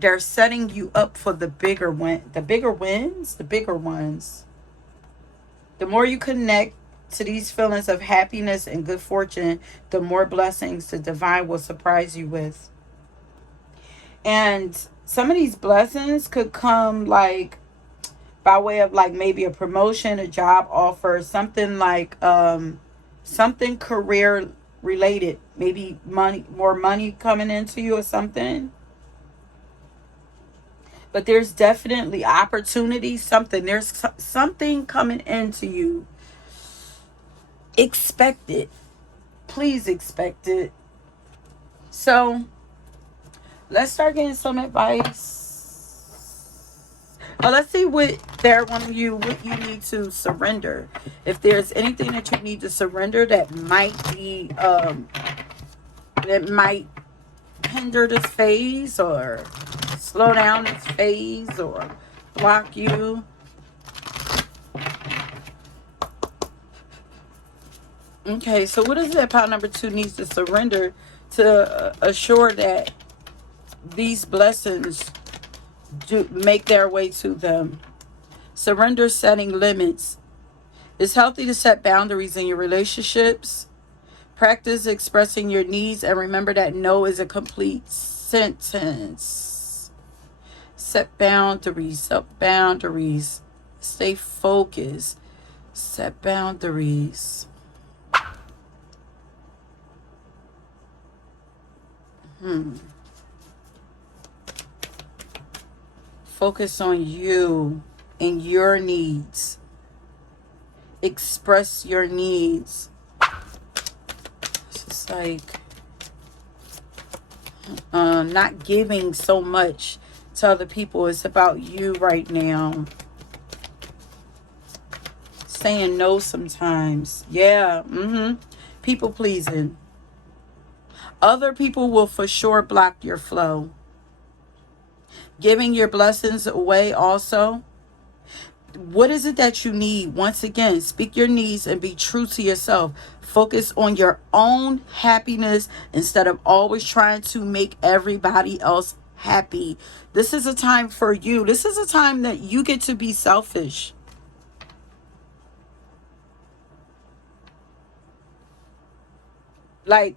they're setting you up for the bigger one, the bigger wins, the bigger ones. The more you connect to these feelings of happiness and good fortune, the more blessings the divine will surprise you with. And some of these blessings could come like by way of like maybe a promotion, a job offer, something like something career related, maybe more money coming into you or something. But there's definitely opportunity, there's something coming into you expect it. Please expect it. So let's start getting some advice. Let's see what they're wanting you, what you need to surrender. If there's anything that you need to surrender that might be, that might hinder this phase or slow down this phase or block you. Okay, so what is it that pile number 2 needs to surrender to assure that these blessings do make their way to them? Surrender setting limits. It's healthy to set boundaries in your relationships. Practice expressing your needs and remember that no is a complete sentence. Set boundaries. Set boundaries. Stay focused. Set boundaries. Focus on you and your needs. Express your needs. It's just like not giving so much to other people. It's about you right now. Saying no sometimes. Yeah. People pleasing. Other people will for sure block your flow. Giving your blessings away also. What is it that you need? Once again, speak your needs and be true to yourself. Focus on your own happiness instead of always trying to make everybody else happy. This is a time for you. This is a time that you get to be selfish. Like,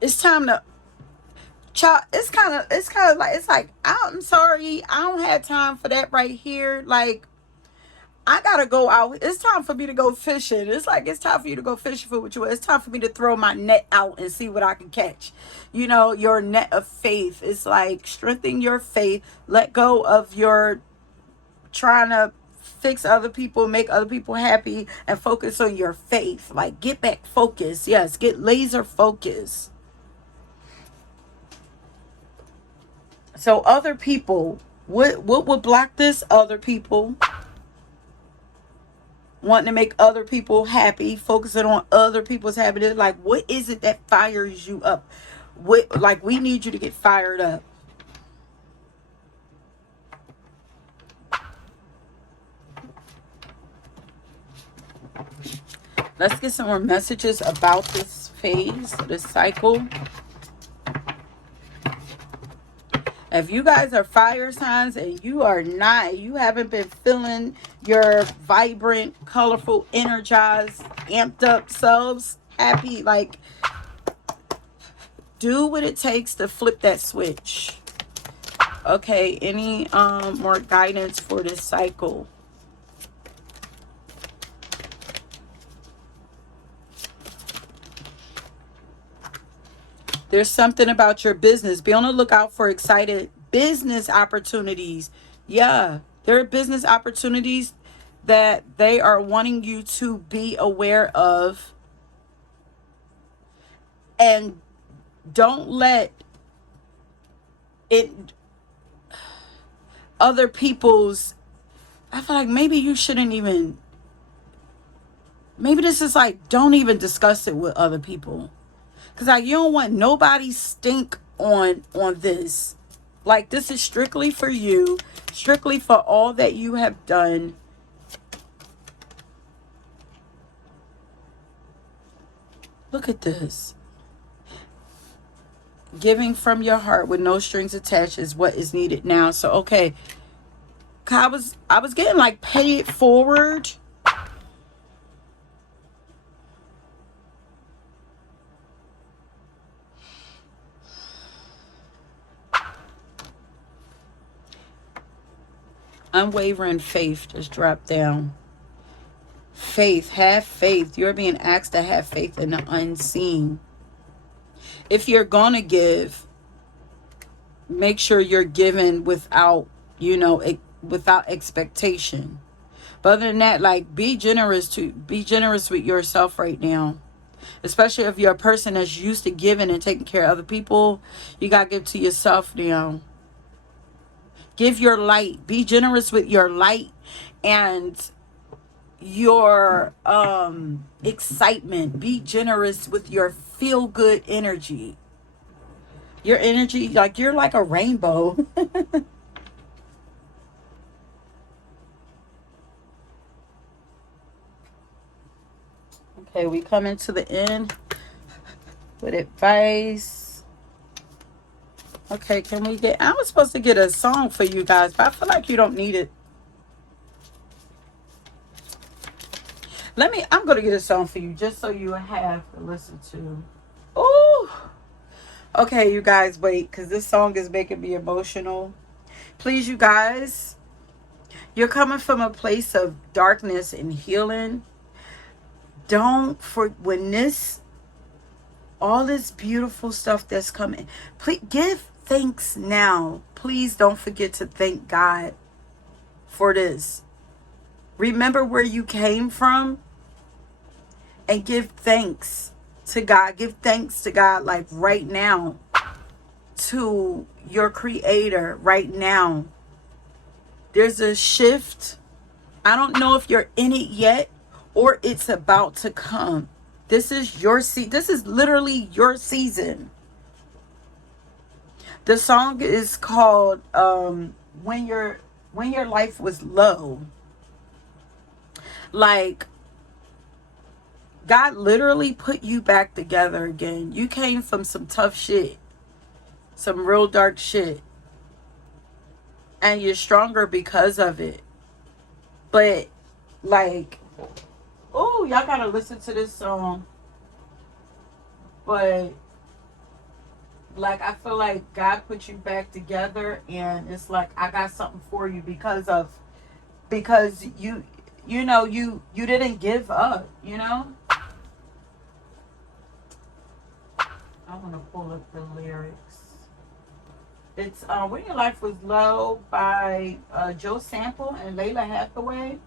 it's time to, child, it's kind of like I'm sorry, I don't have time for that right here. Like, I gotta go out. It's time for me to go fishing. It's like it's time for you to go fishing for what you want. It's time for me to throw my net out and see what I can catch. You know, your net of faith. It's like strengthen your faith. Let go of your trying to fix other people, make other people happy, and focus on your faith. Like, get back focused. Yes, get laser focused. So other people, what would block this? Other people wanting to make other people happy, focusing on other people's happiness. Like, what is it that fires you up? What, like, we need you to get fired up. Let's get some more messages about this phase, this cycle. If you guys are fire signs and you are not, you haven't been feeling your vibrant, colorful, energized, amped up selves happy, like, do what it takes to flip that switch. Okay, any more guidance for this cycle? There's something about your business. Be on the lookout for excited business opportunities. Yeah, there are business opportunities that they are wanting you to be aware of. And don't let it, other people's, I feel like maybe you shouldn't even, maybe this is like, don't even discuss it with other people. Because, like, you don't want nobody stink on this. Like, this is strictly for you. Strictly for all that you have done. Look at this. Giving from your heart with no strings attached is what is needed now. So, okay. I was getting, like, pay it forward. Unwavering faith just dropped down. Faith, have faith. You're being asked to have faith in the unseen. If you're going to give, make sure you're giving without, without expectation. But other than that, like, be generous with yourself right now. Especially if you're a person that's used to giving and taking care of other people, you gotta give to yourself now. Give your light. Be generous with your light and your excitement. Be generous with your feel good energy. Your energy, like, you're like a rainbow. Okay, we coming to the end with advice. Okay, can we get, I was supposed to get a song for you guys, but I feel like you don't need it. I'm going to get a song for you just so you have to listen to. Ooh. Okay, you guys, wait, because this song is making me emotional. Please, you guys, you're coming from a place of darkness and healing. All this beautiful stuff that's coming, please give thanks now. Please don't forget to thank God for this. Remember where you came from and give thanks to God. Give thanks to God, like right now, to your creator right now. There's a shift. I don't know if you're in it yet or it's about to come. This is this is literally your season. The song is called when your life was low. Like, God literally put you back together again. You came from some tough shit. Some real dark shit. And you're stronger because of it. But, like, oh, y'all gotta listen to this song. But, like, I feel like God put you back together, and it's like, I got something for you because you know, you didn't give up, you know? I want to pull up the lyrics. It's When Your Life Was Low by Joe Sample and Layla Hathaway.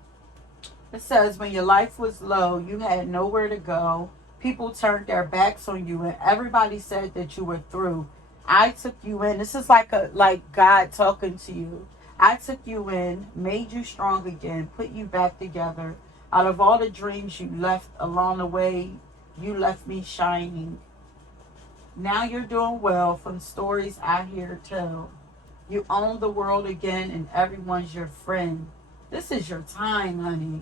It says, when your life was low, you had nowhere to go. People turned their backs on you and everybody said that you were through. I took you in. This is like God talking to you. I took you in, made you strong again, put you back together. Out of all the dreams you left along the way, you left me shining. Now you're doing well from stories I hear tell. You own the world again and everyone's your friend. This is your time, honey.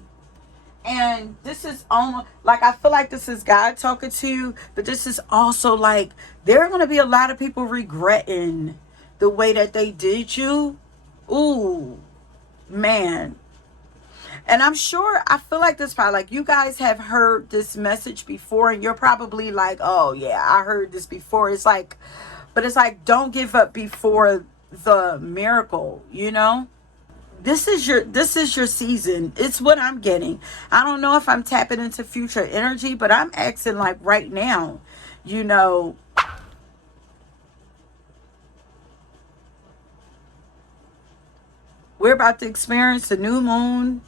And this is almost like, I feel like this is God talking to you, but this is also like, there are going to be a lot of people regretting the way that they did you. Ooh, man. And I'm sure, I feel like this probably, like, you guys have heard this message before and you're probably like, oh yeah, I heard this before. It's like, but it's like, don't give up before the miracle, you know? This is your season. It's what I'm getting. I don't know if I'm tapping into future energy, but I'm acting like right now, you know, we're about to experience a new moon,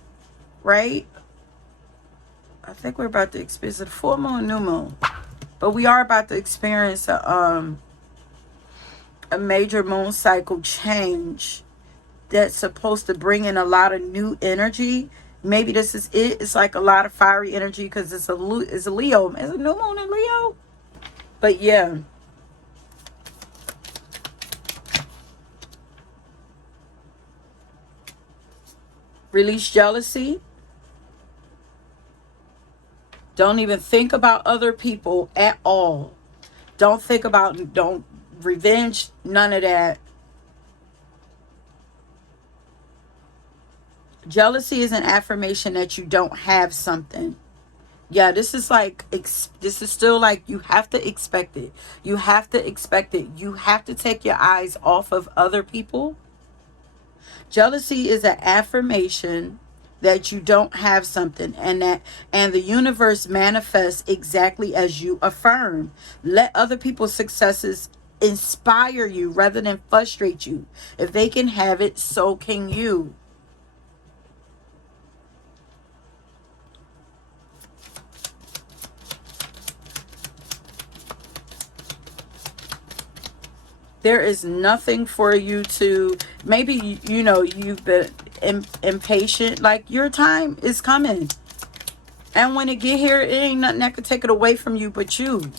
right? I think we're about to experience a full moon, new moon. But we are about to experience a major moon cycle change that's supposed to bring in a lot of new energy. Maybe this is it. It's like a lot of fiery energy because it's a Leo. It's a new moon in Leo. But yeah. Release jealousy. Don't even think about other people at all. Don't revenge, none of that. Jealousy is an affirmation that you don't have something. Yeah, this is still like, you have to expect it. You have to expect it. You have to take your eyes off of other people. Jealousy is an affirmation that you don't have something, and the universe manifests exactly as you affirm. Let other people's successes inspire you rather than frustrate you. If they can have it, so can you. There is nothing for you to, maybe, you know, you've been impatient. Like, your time is coming. And when it get here, it ain't nothing that could take it away from you but you.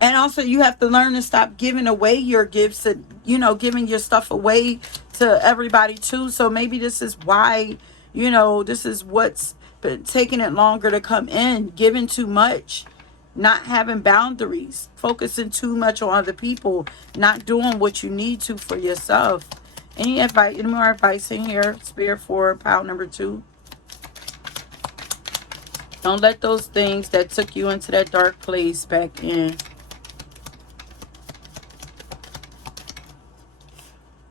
And also, you have to learn to stop giving away your gifts, and, you know, giving your stuff away to everybody too. So maybe this is why, you know, this is what's been taking it longer to come in. Giving too much, not having boundaries, focusing too much on other people, not doing what you need to for yourself. Any advice, any more advice in here, Spirit, for pile number 2? Don't let those things that took you into that dark place back in.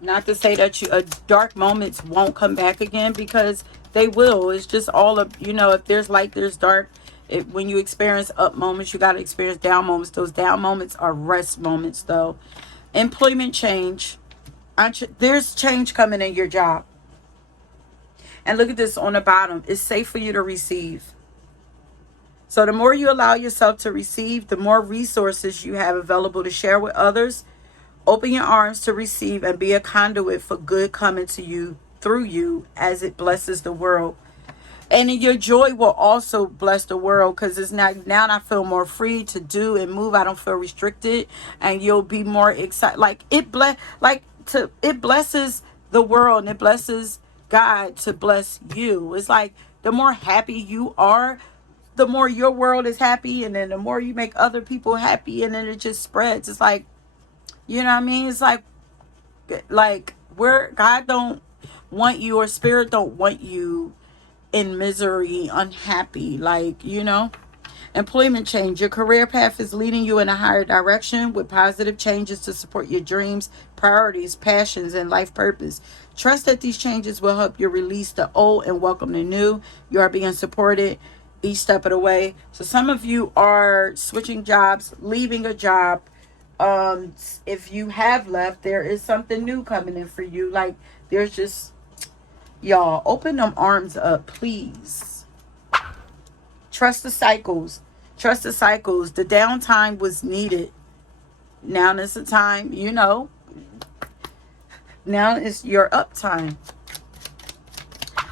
Not to say that dark moments won't come back again, because they will. It's just all of, you know, if there's light, there's dark. When you experience up moments, you got to experience down moments. Those down moments are rest moments, though. Employment change. There's change coming in your job. And look at this on the bottom. It's safe for you to receive. So the more you allow yourself to receive, the more resources you have available to share with others. Open your arms to receive and be a conduit for good coming to you through you as it blesses the world. And your joy will also bless the world, because it's now I feel more free to do and move. I don't feel restricted, and you'll be more excited. Like it blesses the world, and it blesses God to bless you. It's like the more happy you are, the more your world is happy, and then the more you make other people happy, and then it just spreads. It's like, you know what I mean? It's like where God don't want you, or spirit don't want you in misery, unhappy, like, you know. Employment change. Your career path is leading you in a higher direction with positive changes to support your dreams, priorities, passions, and life purpose. Trust that these changes will help you release the old and welcome the new. You are being supported each step of the way. So some of you are switching jobs, leaving a job. If you have left, there is something new coming in for you. Like, there's just, y'all, open them arms up, please. Trust the cycles. Trust the cycles. The downtime was needed. Now is the time, you know. Now is your up time.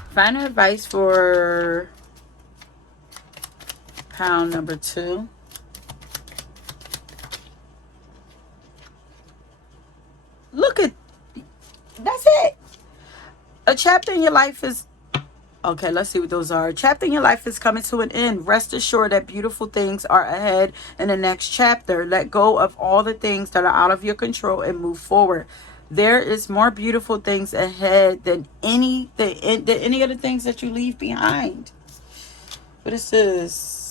Final advice for pound number 2. Look at, that's it. A chapter in your life is, okay, let's see what those are. A chapter in your life is coming to an end. Rest assured that beautiful things are ahead in the next chapter. Let go of all the things that are out of your control and move forward. There is more beautiful things ahead than any of the things that you leave behind. What is this?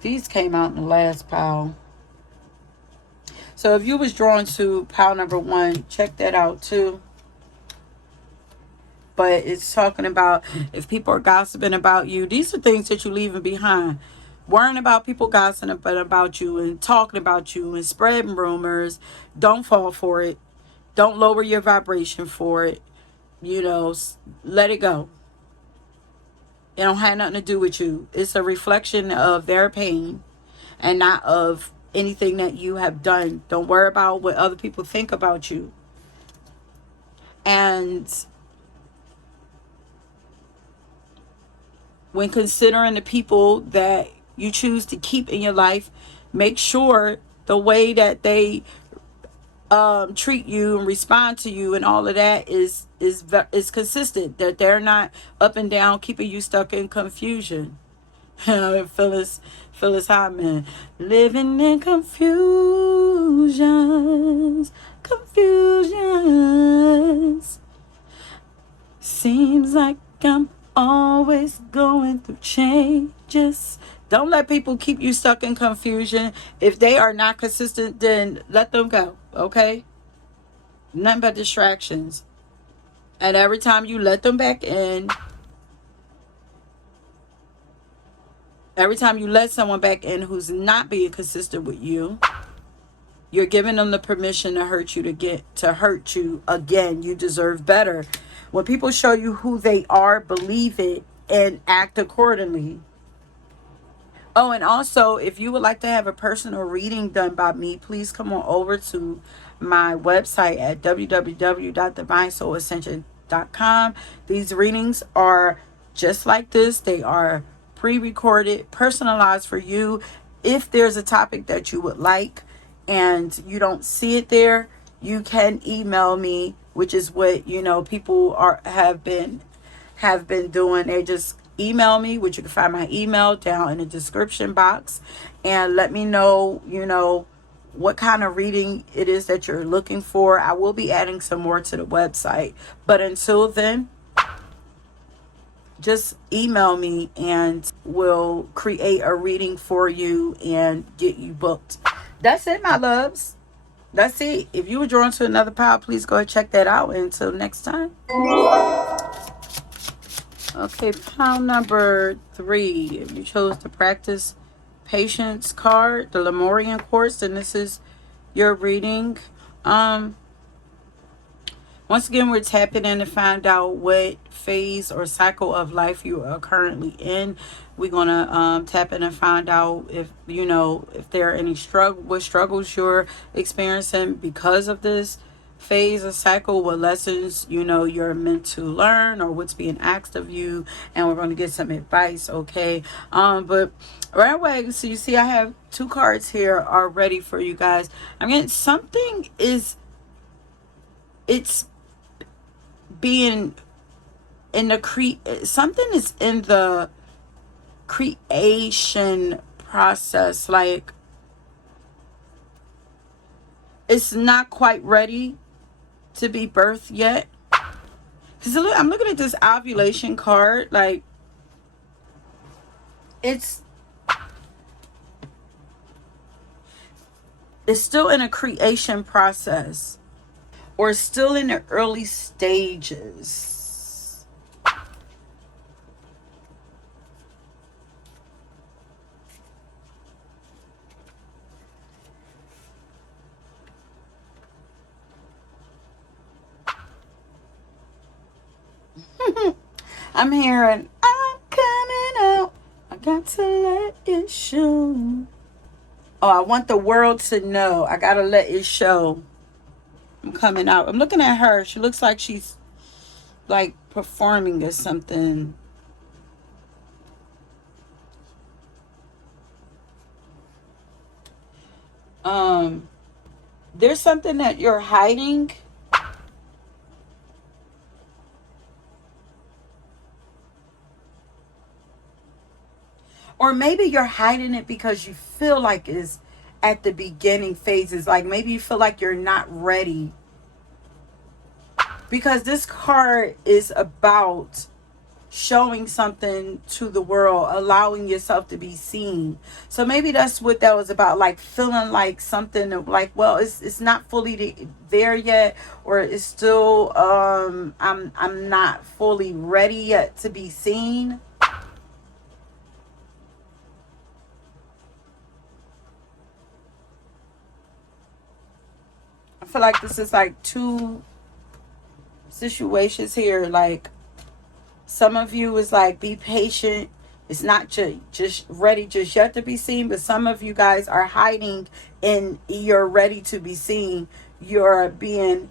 These came out in the last pile. So if you was drawn to pile number 1, check that out too. But it's talking about if people are gossiping about you, these are things that you're leaving behind. Worrying about people gossiping about you and talking about you and spreading rumors. Don't fall for it. Don't lower your vibration for it. You know, let it go. It don't have nothing to do with you. It's a reflection of their pain and not of anything that you have done. Don't worry about what other people think about you. And when considering the people that you choose to keep in your life, make sure the way that they treat you and respond to you and all of that is consistent. That they're not up and down, keeping you stuck in confusion. Phyllis Hyman, living in confusions. Seems like I'm always going through changes. Don't let people keep you stuck in confusion. If they are not consistent, then let them go, okay? Nothing but distractions. And every time you let them back in, every time you let someone back in who's not being consistent with you, you're giving them the permission to hurt you again. You deserve better. When people show you who they are, believe it and act accordingly. Oh, and also, if you would like to have a personal reading done by me, please come on over to my website at www.divinesoulascension.com. These readings are just like this. They are pre-recorded, personalized for you. If there's a topic that you would like and you don't see it there, you can email me, which is what, people have been doing. They just email me, which you can find my email down in the description box, and let me know, what kind of reading it is that you're looking for. I will be adding some more to the website, but until then, just email me and we'll create a reading for you and get you booked. That's it, my loves. That's it. If you were drawn to another pile, please go and check that out. Until next time. Okay, pile number 3. If you chose to practice patience card, the Lemurian quartz, then this is your reading. Once again, we're tapping in to find out what phase or cycle of life you are currently in. We're gonna tap in and find out if there are any what struggles you're experiencing because of this phase or cycle, what lessons you're meant to learn, or what's being asked of you, and we're going to get some advice. Okay, but right away, so you see I have 2 cards here already for you guys. I mean, it's being in the something is in the creation process, like it's not quite ready to be birthed yet. Because I'm looking at this ovulation card, like it's still in a creation process, or still in the early stages. I'm hearing, I'm coming out. I got to let it show. Oh, I want the world to know. I got to let it show. I'm coming out. I'm looking at her. She looks like she's like performing or something. There's something that you're hiding. Or maybe you're hiding it because you feel like it's at the beginning phases. Like maybe you feel like you're not ready. Because this card is about showing something to the world, allowing yourself to be seen. So maybe that's what that was about, like feeling like something like, well, it's not fully there yet, or it's still I'm not fully ready yet to be seen. I feel like this is like 2 situations here. Like some of you is like, be patient. It's not just ready just yet to be seen, but some of you guys are hiding and you're ready to be seen. You're being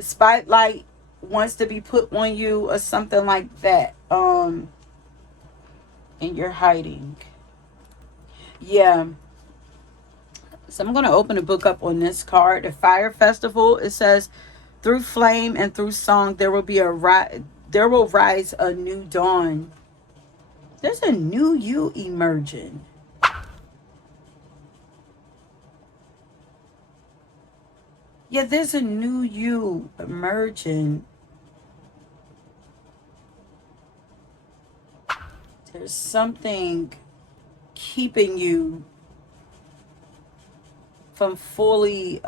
spotlight wants to be put on you or something like that. And you're hiding. Yeah. So I'm going to open the book up on this card. The Fire Festival. It says, through flame and through song, there will rise a new dawn. There's a new you emerging. Yeah, there's a new you emerging. There's something keeping you from fully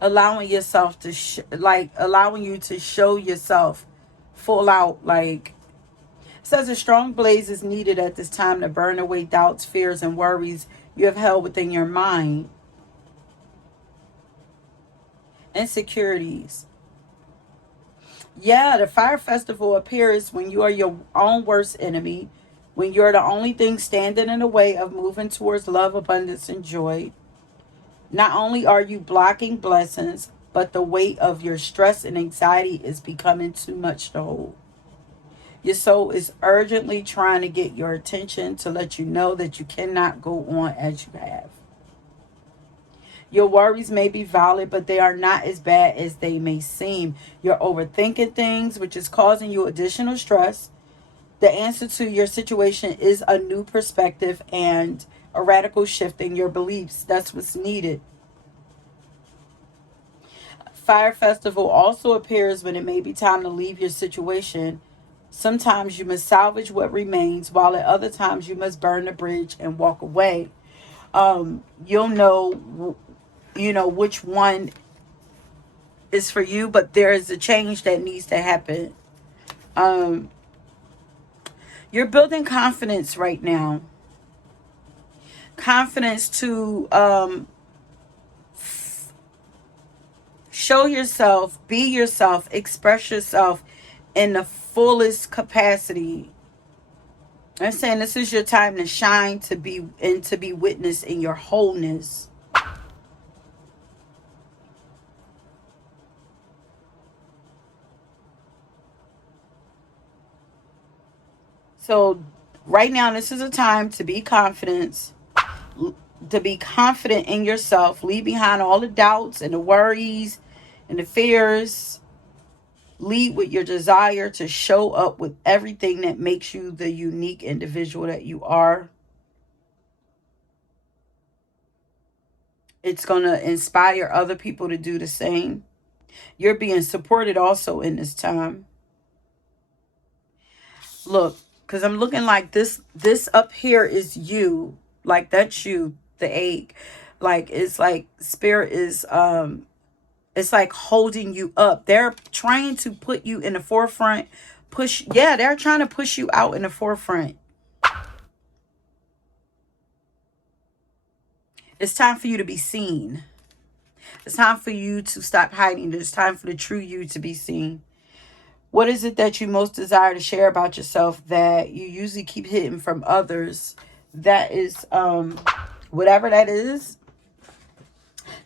allowing yourself to allowing you to show yourself full out. Like it says, a strong blaze is needed at this time to burn away doubts, fears, and worries you have held within your mind. Insecurities. Yeah, the fire festival appears when you are your own worst enemy, when you're the only thing standing in the way of moving towards love, abundance, and joy. Not only are you blocking blessings, but the weight of your stress and anxiety is becoming too much to hold. Your soul is urgently trying to get your attention to let you know that you cannot go on as you have. Your worries may be valid, but they are not as bad as they may seem. You're overthinking things, which is causing you additional stress. The answer to your situation is a new perspective and a radical shift in your beliefs. That's what's needed. Fire Festival also appears when it may be time to leave your situation. Sometimes you must salvage what remains, while at other times you must burn the bridge and walk away. You'll know, which one is for you, but there is a change that needs to happen. Um, you're building confidence right now. Confidence to show yourself, be yourself, express yourself in the fullest capacity. I'm saying this is your time to shine, to be and to be witnessed in your wholeness. So right now, this is a time to be confident, to be confident in yourself. Leave behind all the doubts and the worries and the fears. Lead with your desire to show up with everything that makes you the unique individual that you are. It's going to inspire other people to do the same. You're being supported also in this time. Look, because I'm looking like this up here is you. Like that's you, the egg. Like it's like spirit is it's like holding you up. They're trying to put you in the forefront. They're trying to push you out in the forefront. It's time for you to be seen. It's time for you to stop hiding. It's time for the true you to be seen. What is it that you most desire to share about yourself that you usually keep hidden from others? That is whatever that is.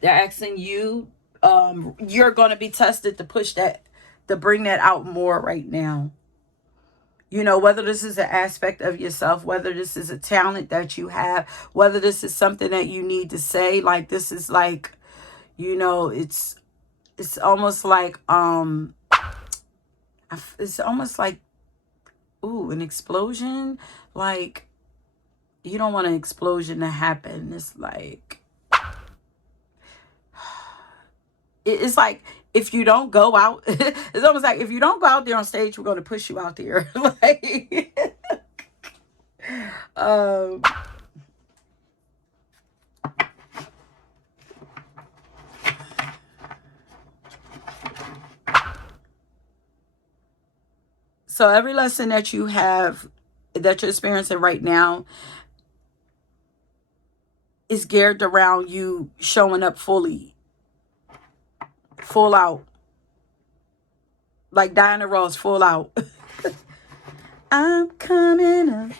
They're asking you, you're going to be tested to push that, to bring that out more right now. Whether this is an aspect of yourself, whether this is a talent that you have, whether this is something that you need to say, like this is like, it's almost like, it's almost like, ooh, an explosion. Like, you don't want an explosion to happen. It's like, it's like if you don't go out, it's almost like if you don't go out there on stage, we're going to push you out there. Like, um, so every lesson that you have, that you're experiencing right now, is geared around you showing up fully, full out. Like Diana Ross, full out. I'm coming up.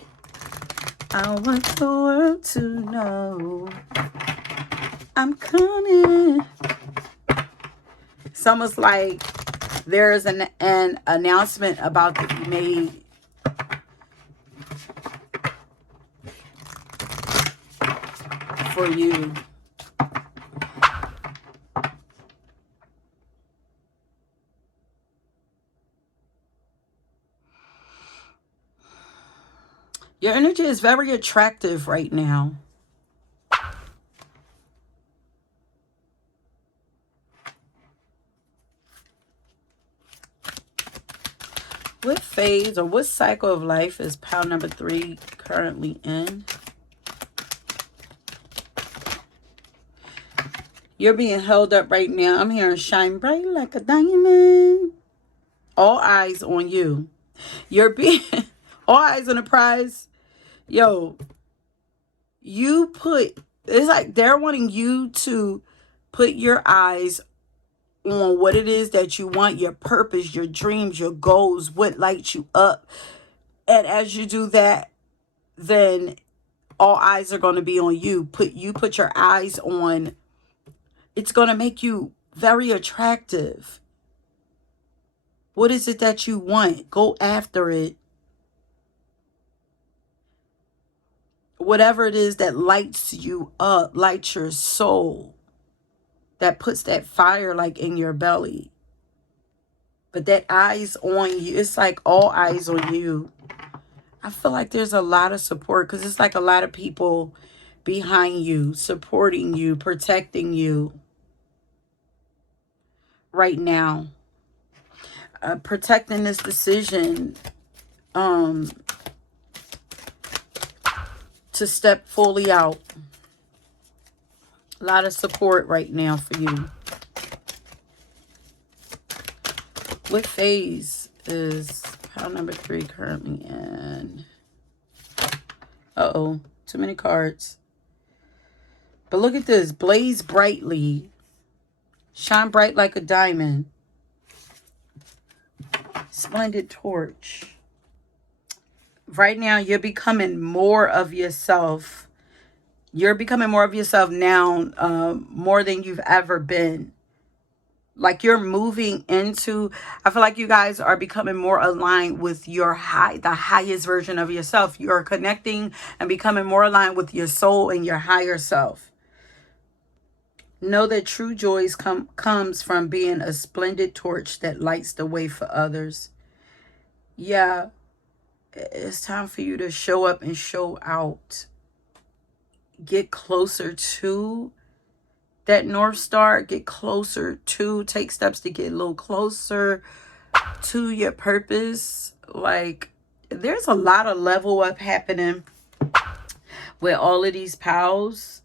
I want the world to know I'm coming. It's almost like there's an announcement about to be made for you. Your energy is very attractive right now. What phase or what cycle of life is pile number 3 currently in? You're being held up right now. I'm hearing shine bright like a diamond. All eyes on you. You're being all eyes on the prize. Yo, it's like they're wanting you to put your eyes on what it is that you want, your purpose, your dreams, your goals, what lights you up. And as you do that, then all eyes are going to be on you. Put your eyes on, it's going to make you very attractive. What is it that you want? Go after it. Whatever it is that lights you up, lights your soul, that puts that fire like in your belly. But that eyes on you, it's like all eyes on you. I feel like there's a lot of support because it's like a lot of people behind you, supporting you, protecting you right now. Protecting this decision to step fully out. A lot of support right now for you. What phase is pile number 3 currently in? Uh-oh, too many cards. But look at this. Blaze brightly. Shine bright like a diamond. Splendid torch. Right now, you're becoming more of yourself. You're becoming more of yourself now, more than you've ever been. Like you're moving into, I feel like you guys are becoming more aligned with your the highest version of yourself. You're connecting and becoming more aligned with your soul and your higher self. Know that true joy comes from being a splendid torch that lights the way for others. Yeah, it's time for you to show up and show out. Get closer to that North Star. Get closer to, take steps to get a little closer to your purpose. Like, there's a lot of level up happening with all of these pals.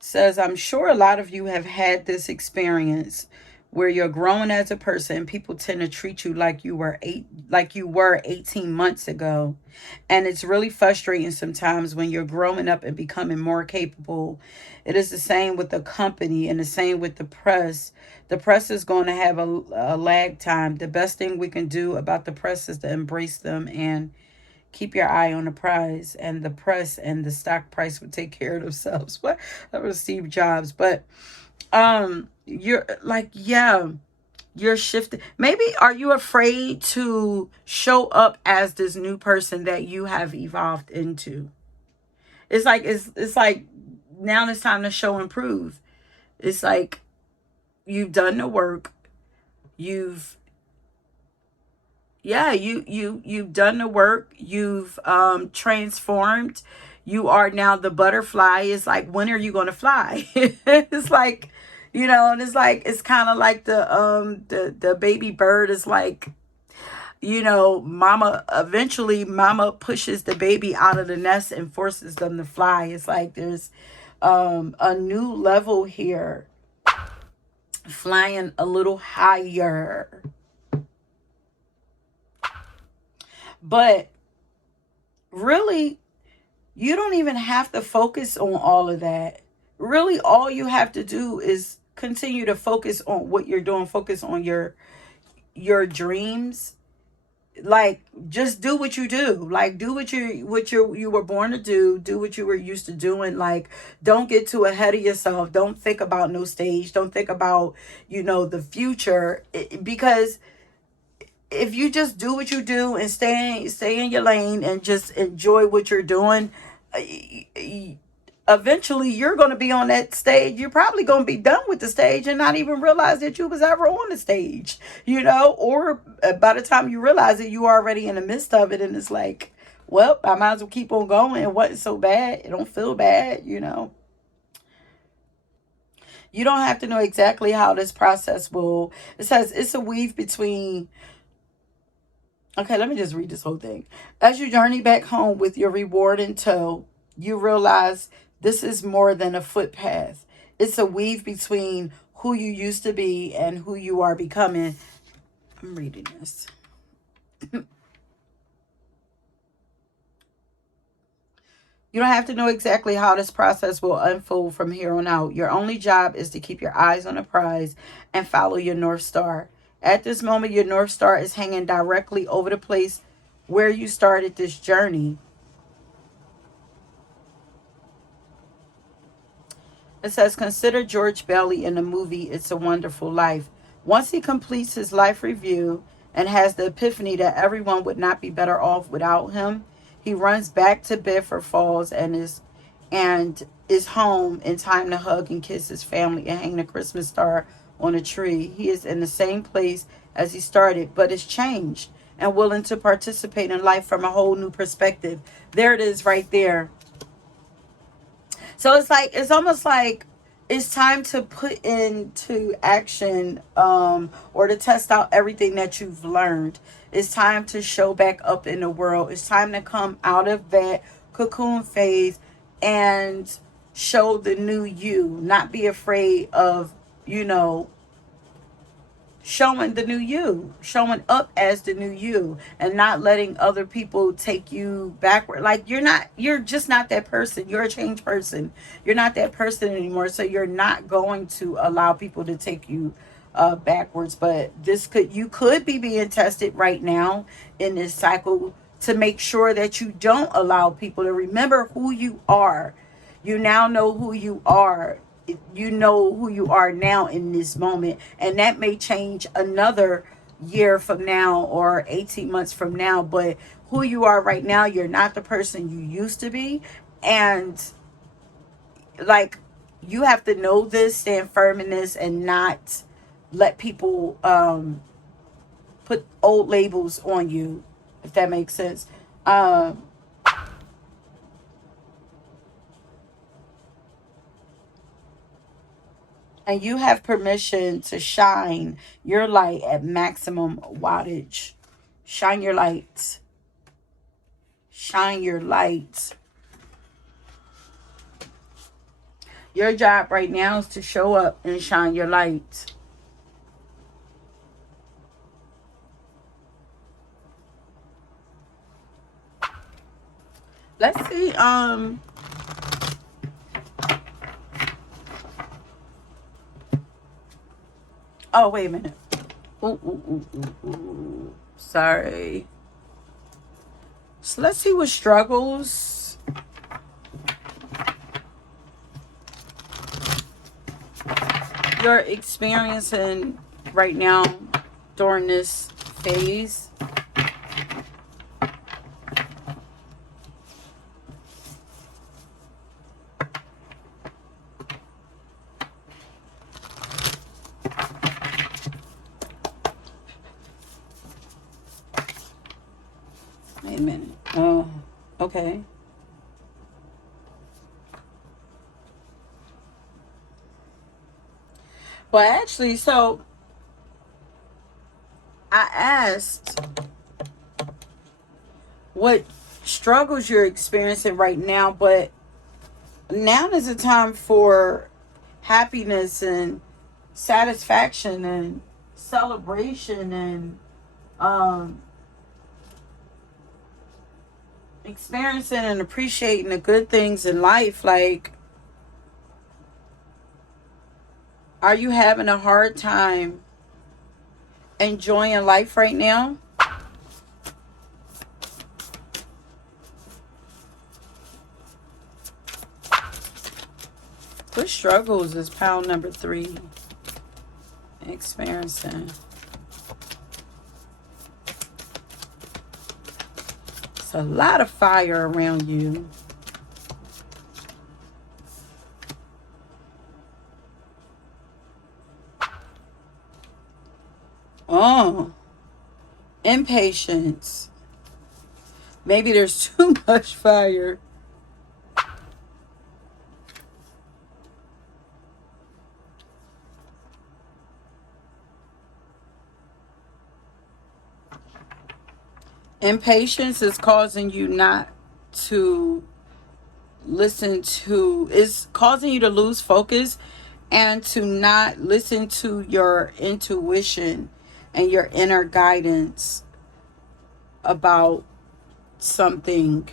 Says, I'm sure a lot of you have had this experience where you're growing as a person. People tend to treat you like you were 18 months ago. And it's really frustrating sometimes when you're growing up and becoming more capable. It is the same with the company and the same with the press. The press is going to have a lag time. The best thing we can do about the press is to embrace them and keep your eye on the prize, and the press and the stock price would take care of themselves. What? That was Steve Jobs. But you're like, yeah, you're shifting. Maybe are you afraid to show up as this new person that you have evolved into? It's like it's like now it's time to show and prove. It's like you've done the work. You've you've done the work. You've transformed. You are now the butterfly. It's like, when are you going to fly? It's like, and it's like, it's kind of like the baby bird is like, eventually mama pushes the baby out of the nest and forces them to fly. It's like there's a new level here, flying a little higher. But really, you don't even have to focus on all of that. Really, all you have to do is continue to focus on what you're doing. Focus on your dreams. Like, just do what you do. Like, do you were born to do. Do what you were used to doing. Like, don't get too ahead of yourself. Don't think about no stage. Don't think about the future, because if you just do what you do and stay in your lane and just enjoy what you're doing, eventually you're going to be on that stage. You're probably going to be done with the stage and not even realize that you was ever on the stage, or by the time you realize it, you are already in the midst of it. And it's like, well, I might as well keep on going. It wasn't so bad. It don't feel bad. You don't have to know exactly how this process will. It says it's a weave between. Okay, let me just read this whole thing. As you journey back home with your reward in tow, you realize this is more than a footpath. It's a weave between who you used to be and who you are becoming. I'm reading this. You don't have to know exactly how this process will unfold from here on out. Your only job is to keep your eyes on the prize and follow your North Star. At this moment, your North Star is hanging directly over the place where you started this journey. It says, consider George Bailey in the movie It's a Wonderful Life. Once he completes his life review and has the epiphany that everyone would not be better off without him, he runs back to Bedford Falls and is home in time to hug and kiss his family and hang the Christmas star on a tree. He is in the same place as he started, but is changed and willing to participate in life from a whole new perspective. There it is right there. So it's almost like it's time to put into action, or to test out everything that you've learned. It's time to show back up in the world. It's time to come out of that cocoon phase and show the new you. Not be afraid of, you know, showing the new you, showing up as the new you, and not letting other people take you backward. Like, you're just not that person. You're a changed person. You're not that person anymore. So you're not going to allow people to take you backwards. But you could be being tested right now in this cycle to make sure that you don't allow people to remember who you are. You now know who you are. You know who you are now in this moment, and that may change another year from now or 18 months from now. But who you are right now, you're not the person you used to be. And like, you have to know this, stand firm in this, and not let people put old labels on you, if that makes sense. And you have permission to shine your light at maximum wattage. Shine your light. Shine your light. Your job right now is to show up and shine your light. Let's see. Oh, wait a minute. Ooh. Sorry. So let's see what struggles you're experiencing right now during this phase. Wait a minute. Oh, okay. Well, actually, so I asked what struggles you're experiencing right now, but now is a time for happiness and satisfaction and celebration and um, experiencing and appreciating the good things in life. Like, are you having a hard time enjoying life right now? What struggles is pound number 3 experiencing? It's a lot of fire around you. Oh, impatience. Maybe there's too much fire. Impatience is causing you not to is causing you to lose focus and to not listen to your intuition and your inner guidance about something.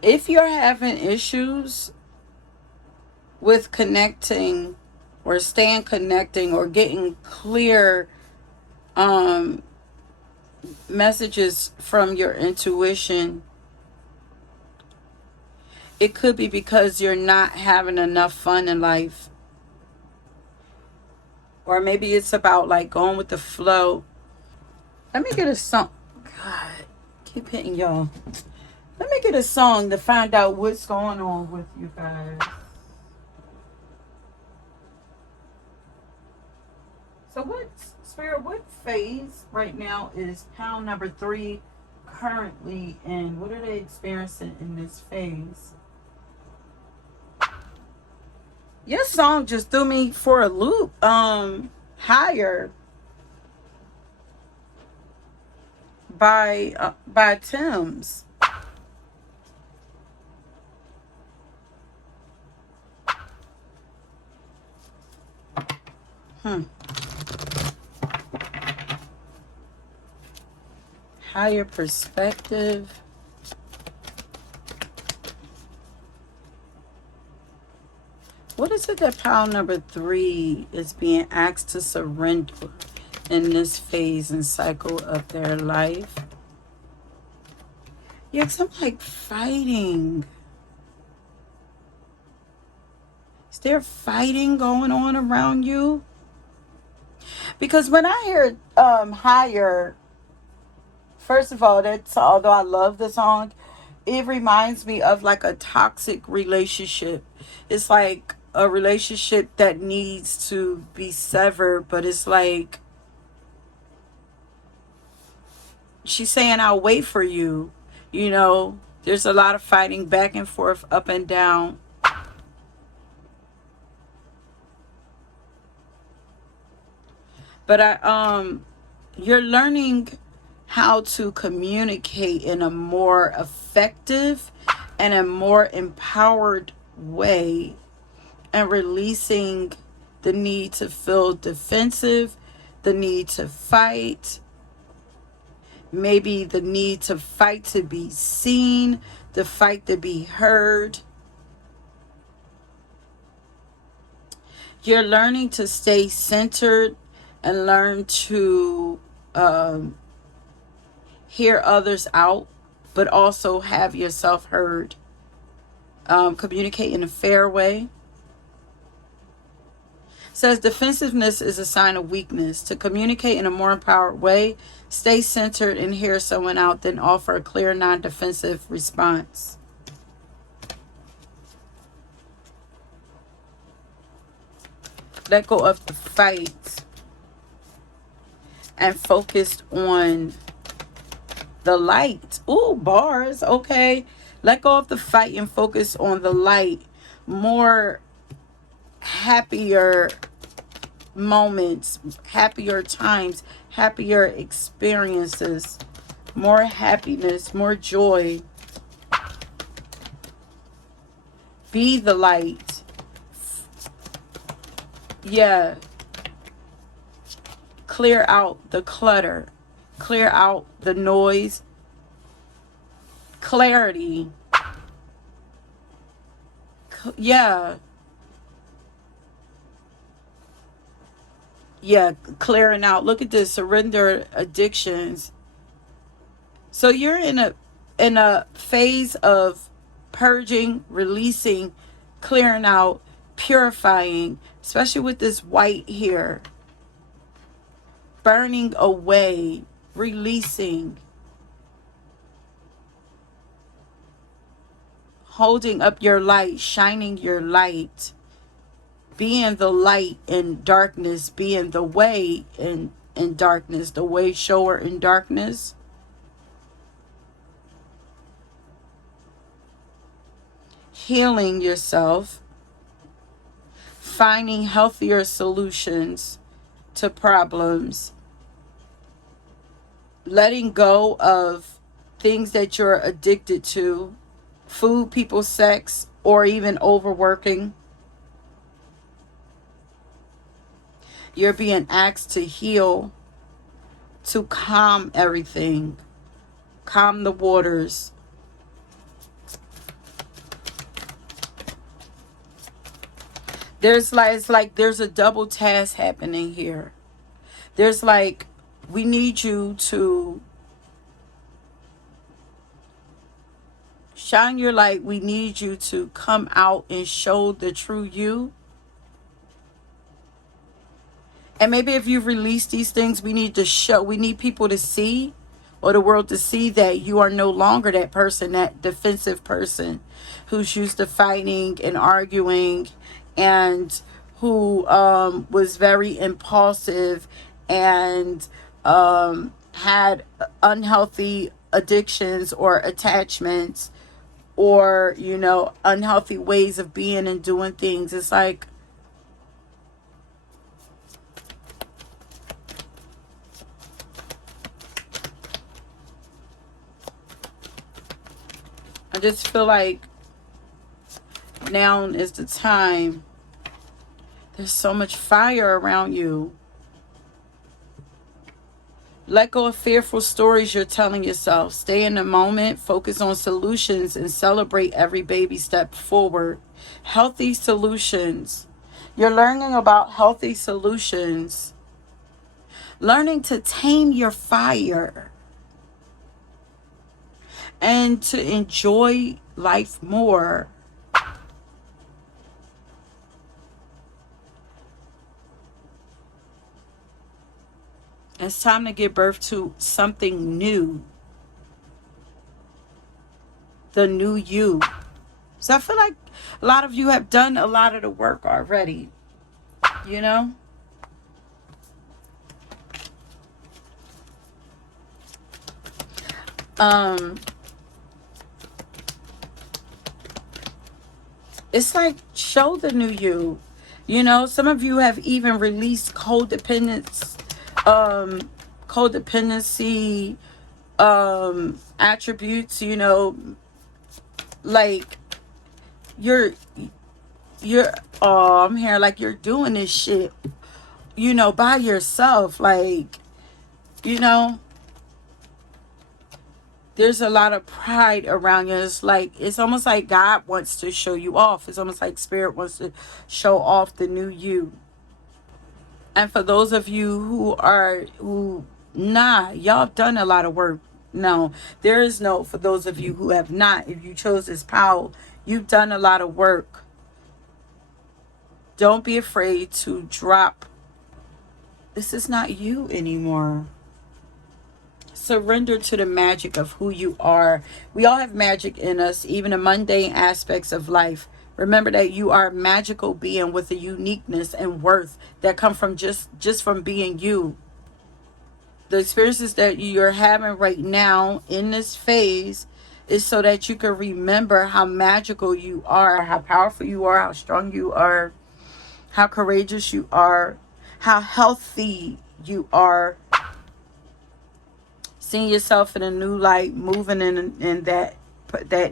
If you're having issues with connecting or staying connecting or getting clear messages from your intuition, it could be because you're not having enough fun in life. Or maybe it's about like going with the flow. Let me get a song. God, keep hitting y'all. Let me get a song to find out what's going on with you guys. So what, Spirit, what phase right now is pound number 3 currently in? What are they experiencing in this phase? Your song just threw me for a loop. Higher by Tim's. Higher perspective. What is it that pound number 3 is being asked to surrender in this phase and cycle of their life? Yeah, 'cause I'm like fighting. Is there fighting going on around you? Because when I hear higher, first of all, that's, although I love the song, it reminds me of like a toxic relationship. It's like a relationship that needs to be severed, but it's like she's saying, I'll wait for you. You know, there's a lot of fighting back and forth, up and down. But you're learning how to communicate in a more effective and a more empowered way, and releasing the need to feel defensive, the need to fight, maybe the need to fight to be seen, the fight to be heard. You're learning to stay centered and learn to hear others out, but also have yourself heard. Communicate in a fair way. Says defensiveness is a sign of weakness. To communicate in a more empowered way, stay centered and hear someone out, then offer a clear, non-defensive response. Let go of the fight and focus on the light. Ooh, bars. Okay. Let go of the fight and focus on the light. More happier moments, happier times, happier experiences, more happiness, more joy. Be the light. Yeah. Clear out the clutter. Clear out the noise. Clarity. Yeah. Yeah, clearing out. Look at this, surrender addictions. So you're in a phase of purging, releasing, clearing out, purifying, especially with this white here. Burning away, releasing, holding up your light, shining your light, being the light in darkness, being the way in darkness, the way shower in darkness. Healing yourself, finding healthier solutions to problems, letting go of things that you're addicted to, food, people, sex, or even overworking. You're being asked to heal, to calm everything, calm the waters. There's like, it's like there's a double task happening here. There's like, we need you to shine your light. We need you to come out and show the true you. And maybe if you release these things, we need people to see, or the world to see, that you are no longer that person, that defensive person who's used to fighting and arguing, and who was very impulsive, and had unhealthy addictions or attachments, or, unhealthy ways of being and doing things. It's like, I just feel like now is the time. There's so much fire around you. Let go of fearful stories you're telling yourself. Stay in the moment, focus on solutions, and celebrate every baby step forward. Healthy solutions. You're learning about healthy solutions. Learning to tame your fire. And to enjoy life more. It's time to give birth to something new. The new you. So I feel like a lot of you have done a lot of the work already. You know? It's like, show the new you. Some of you have even released codependency attributes, like you're I'm hearing like you're doing this shit, by yourself, like, there's a lot of pride around you. It's almost like God wants to show you off. It's almost like Spirit wants to show off the new you. And for those of you y'all have done a lot of work. No, there is no, for those of you who have not, if you chose this power, you've done a lot of work. Don't be afraid to drop. This is not you anymore. Surrender to the magic of who you are. We all have magic in us, even the mundane aspects of life. Remember that you are a magical being with a uniqueness and worth that come from just from being you. The experiences that you're having right now in this phase is so that you can remember how magical you are, how powerful you are, how strong you are, how courageous you are, how healthy you are. Seeing yourself in a new light, moving in that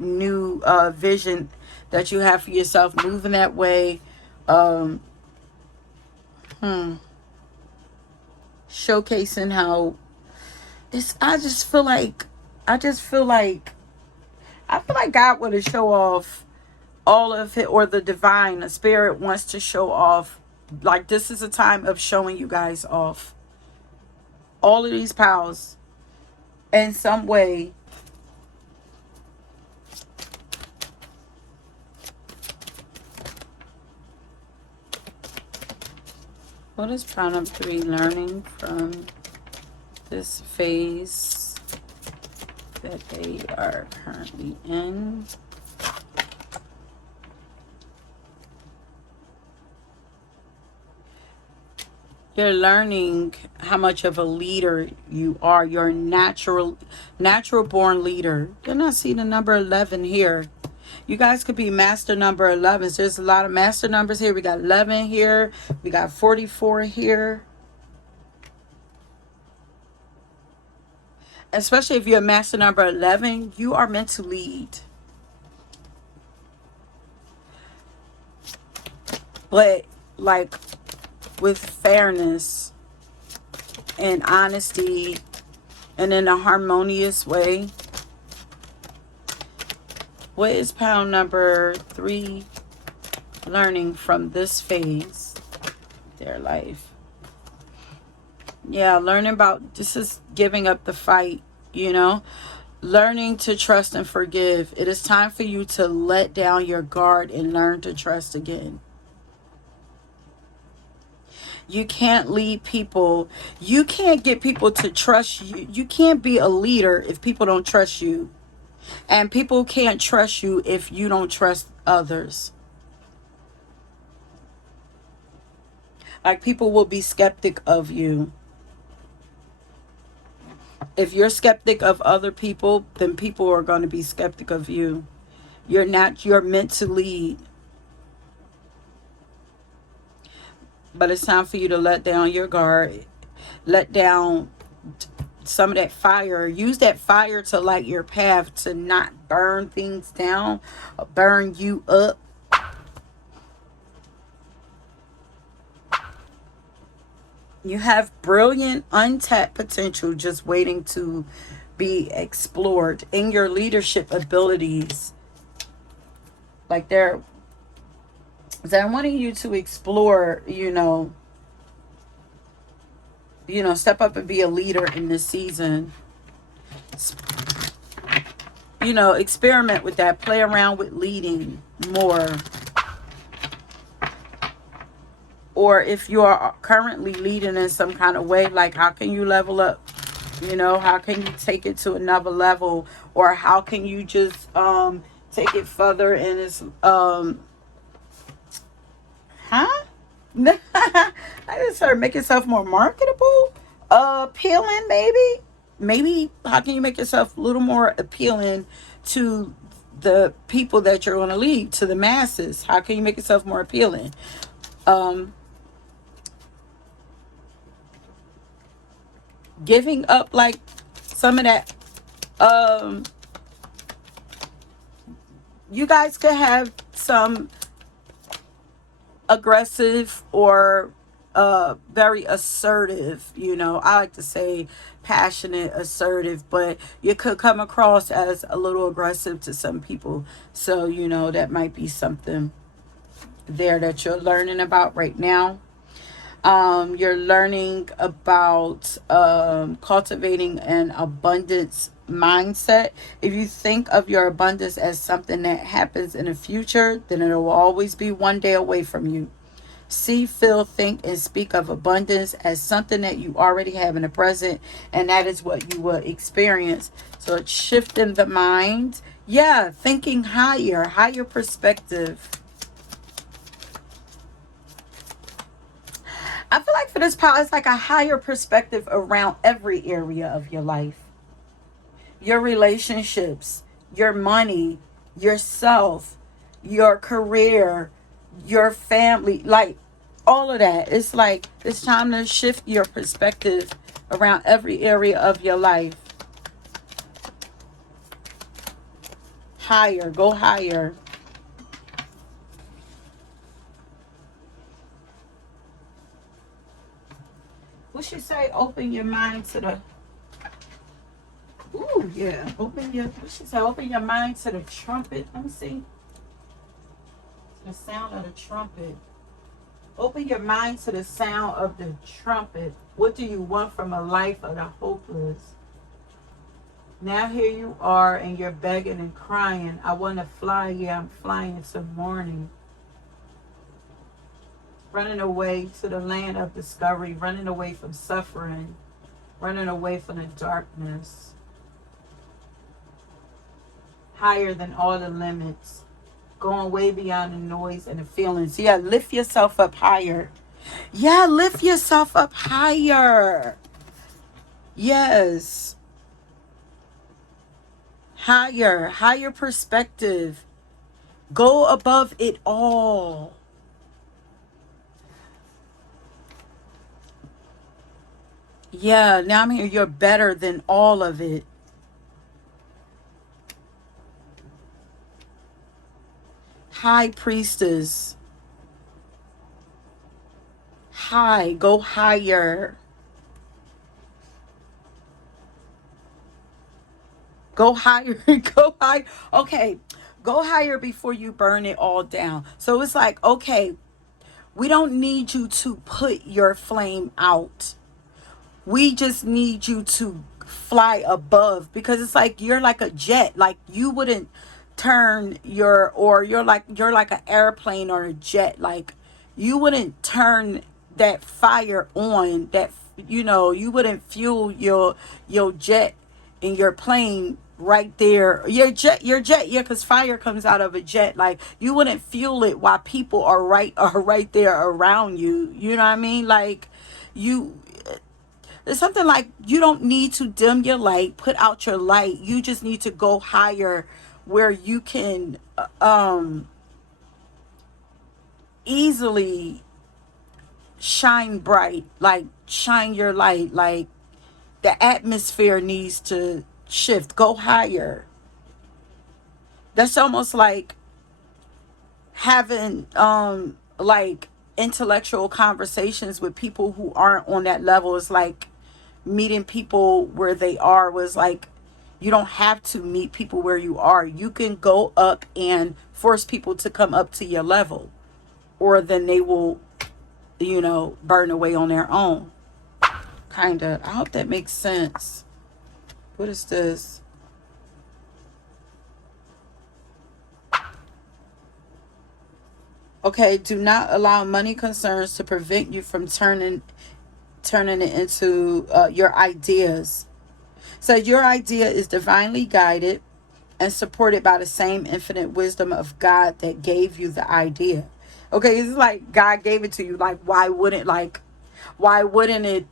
new vision that you have for yourself, moving that way. Showcasing how I feel like God want to show off all of it, or the divine, the Spirit wants to show off. Like, this is a time of showing you guys off all of these powers in some way. What is power number 3 learning from this phase that they are currently in? You're learning how much of a leader you are. You're a natural born leader. You're not seeing the number 11 here. You guys could be master number 11s. There's a lot of master numbers here. We got 11 here. We got 44 here. Especially if you're a master number 11, you are meant to lead. But, like, with fairness and honesty and in a harmonious way. What is pound number 3 learning from this phase of their life. Yeah, learning about, this is giving up the fight, you know, learning to trust and forgive. It is time for you to let down your guard and learn to trust again. You can't lead people. You can't get people to trust you. You can't be a leader if people don't trust you. And people can't trust you if you don't trust others. Like, people will be skeptic of you. If you're skeptic of other people, then people are going to be skeptic of you. You're meant to lead. But it's time for you to let down your guard. Let down some of that fire. Use that fire to light your path, to not burn things down or burn you up. You have brilliant, untapped potential just waiting to be explored in your leadership abilities. Like, they're wanting you to explore, step up and be a leader in this season. Experiment with that. Play around with leading more. Or if you are currently leading in some kind of way, like, how can you level up? How can you take it to another level? Or how can you just take it further and it's I just heard make yourself more marketable, appealing, maybe how can you make yourself a little more appealing to the people that you're going to lead, to the masses? How can you make yourself more appealing? Giving up, like, some of that. You guys could have some aggressive or very assertive, I like to say passionate, assertive, but you could come across as a little aggressive to some people. So, that might be something there that you're learning about right now. You're learning about cultivating an abundance mindset. If you think of your abundance as something that happens in the future, then it will always be one day away from you. See, feel, think, and speak of abundance as something that you already have in the present, and that is what you will experience. So it's shifting the mind. Yeah, thinking higher perspective. I feel like for this power, it's like a higher perspective around every area of your life. Your relationships, your money, yourself, your career, your family, like all of that. It's like it's time to shift your perspective around every area of your life. Higher, go higher. What should say? Open your mind to the. Ooh, yeah. What should say? Open your mind to the trumpet. Let me see. The sound of the trumpet. Open your mind to the sound of the trumpet. What do you want from a life of the hopeless? Now here you are and you're begging and crying. I want to fly. Yeah, I'm flying to morning. Running away to the land of discovery. Running away from suffering. Running away from the darkness. Higher than all the limits. Going way beyond the noise and the feelings. Yeah, lift yourself up higher. Yeah, lift yourself up higher. Yes. Higher perspective. Go above it all. Yeah, now I'm here. You're better than all of it. High priestess. High. Go higher. Go higher. Go high. Okay. Go higher before you burn it all down. So it's like, okay, we don't need you to put your flame out. We just need you to fly above, because it's like you're like a jet. Like you wouldn't turn your, or you're like an airplane or a jet. Like you wouldn't turn that fire on, that, you know, you wouldn't fuel your jet in your plane right there. Your jet, yeah, because fire comes out of a jet. Like you wouldn't fuel it while people are right there around you. You know what I mean? Like you, it's something like, you don't need to dim your light, put out your light. You just need to go higher, where you can easily shine bright, like shine your light. Like the atmosphere needs to shift, go higher. That's almost like having like intellectual conversations with people who aren't on that level. Is like meeting people where they are. Was like, you don't have to meet people where you are. You can go up and force people to come up to your level, or then they will, you know, burn away on their own. Kind of. I hope that makes sense. What is this? Okay, do not allow money concerns to prevent you from turning it into your ideas. So your idea is divinely guided and supported by the same infinite wisdom of God that gave you the idea. Okay, it's like God gave it to you. Like, why wouldn't it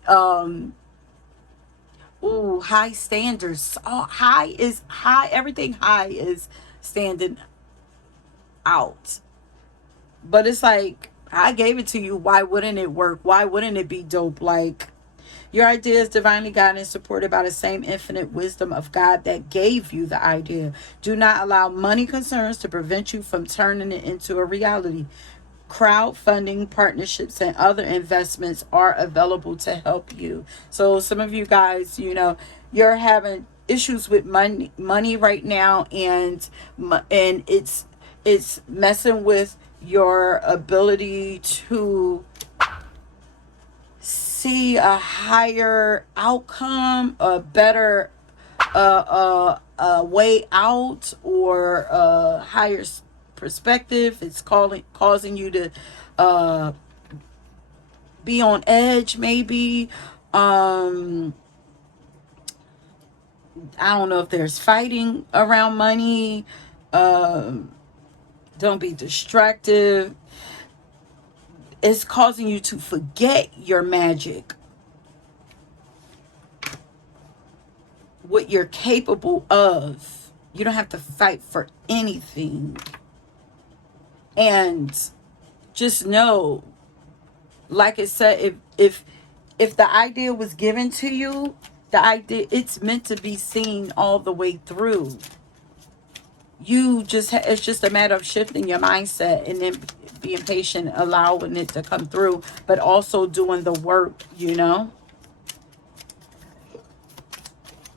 ooh, high standards. Oh, high is high, everything high is standing out. But it's like, I gave it to you. Why wouldn't it work? Why wouldn't it be dope? Like, your idea is divinely guided and supported by the same infinite wisdom of God that gave you the idea. Do not allow money concerns to prevent you from turning it into a reality. Crowdfunding, partnerships, and other investments are available to help you. So some of you guys, you know, you're having issues with money right now, and it's messing with your ability to see a higher outcome, a better way out, or a higher perspective. It's causing you to be on edge, maybe. I don't know if there's fighting around money. Don't be distracted. It's causing you to forget your magic, what you're capable of. You don't have to fight for anything. And just know, like I said, if the idea was given to you, the idea, it's meant to be seen all the way through. It's just a matter of shifting your mindset, and then being patient, allowing it to come through, but also doing the work, you know.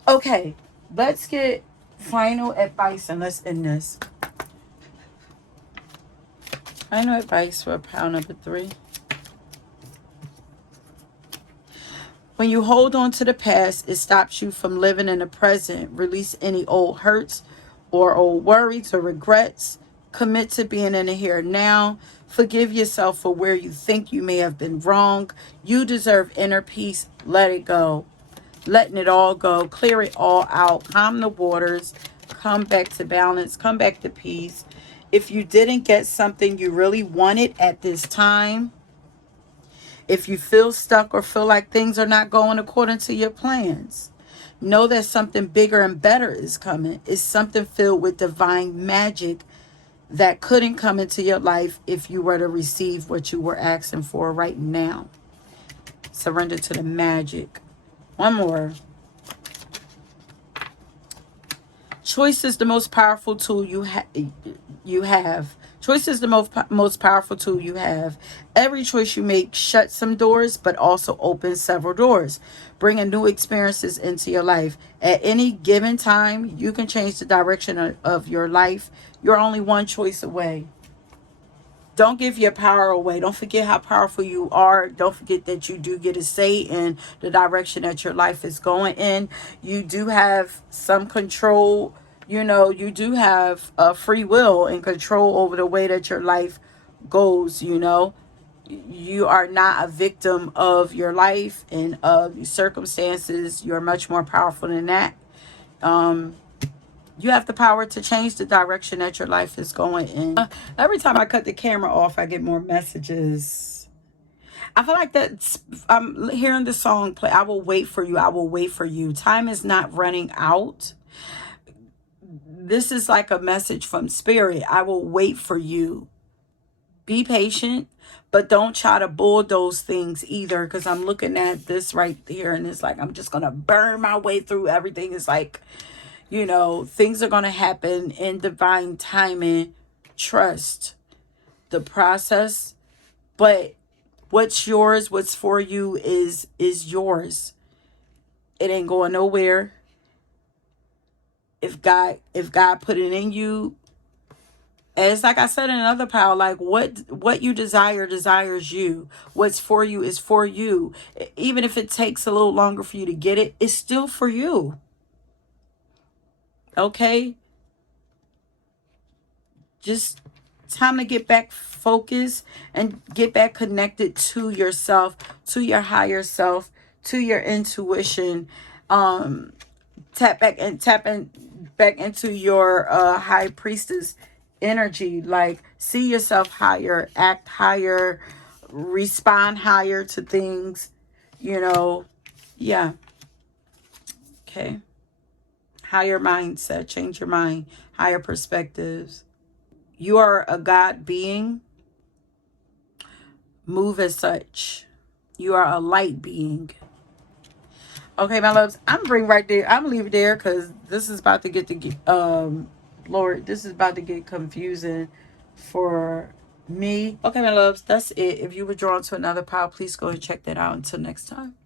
Okay, let's get final advice, and let's end this. Final advice for pile number 3. When you hold on to the past, it stops you from living in the present. Release any old hurts or old worries or regrets. Commit to being in the here and now. Forgive yourself for where you think you may have been wrong. You deserve inner peace. Let it go. Letting it all go. Clear it all out. Calm the waters. Come back to balance. Come back to peace. If you didn't get something you really wanted at this time, if you feel stuck or feel like things are not going according to your plans, know that something bigger and better is coming. It's something filled with divine magic that couldn't come into your life if you were to receive what you were asking for right now. Surrender to the magic. One more. Choice is the most powerful tool you have. Choice is the most powerful tool you have. Every choice you make shuts some doors, but also opens several doors, bringing new experiences into your life. At any given time, you can change the direction of your life. You're only one choice away. Don't give your power away. Don't forget how powerful you are. Don't forget that you do get a say in the direction that your life is going in. You do have some control. You know, you do have free will and control over the way that your life goes. You know, you are not a victim of your life and of your circumstances. You're much more powerful than that. You have the power to change the direction that your life is going in. Every time I cut the camera off, I get more messages. I feel like that I'm hearing the song play. I will wait for you. I will wait for you. Time is not running out. This is like a message from spirit. I will wait for you. Be patient, but don't try to bulldoze things either, because I'm looking at this right here and it's like I'm just going to burn my way through everything. It's like, you know, things are going to happen in divine timing. Trust the process, but what's yours, what's for you is yours. It ain't going nowhere. If God put it in you, and it's like I said in another power, like what you desires you. What's for you is for you. Even if it takes a little longer for you to get it, it's still for you. Okay? Just time to get back focused and get back connected to yourself, to your higher self, to your intuition. Tap in back into your high priestess energy. Like, see yourself higher, act higher, respond higher to things, you know. Yeah. Okay. Higher mindset, change your mind, higher perspectives. You are a God being. Move as such. You are a light being. Okay, my loves, I'm bring right there. I'm leave it there because this is about to Lord, this is about to get confusing for me. Okay, my loves, that's it. If you were drawn to another pile, please go and check that out. Until next time.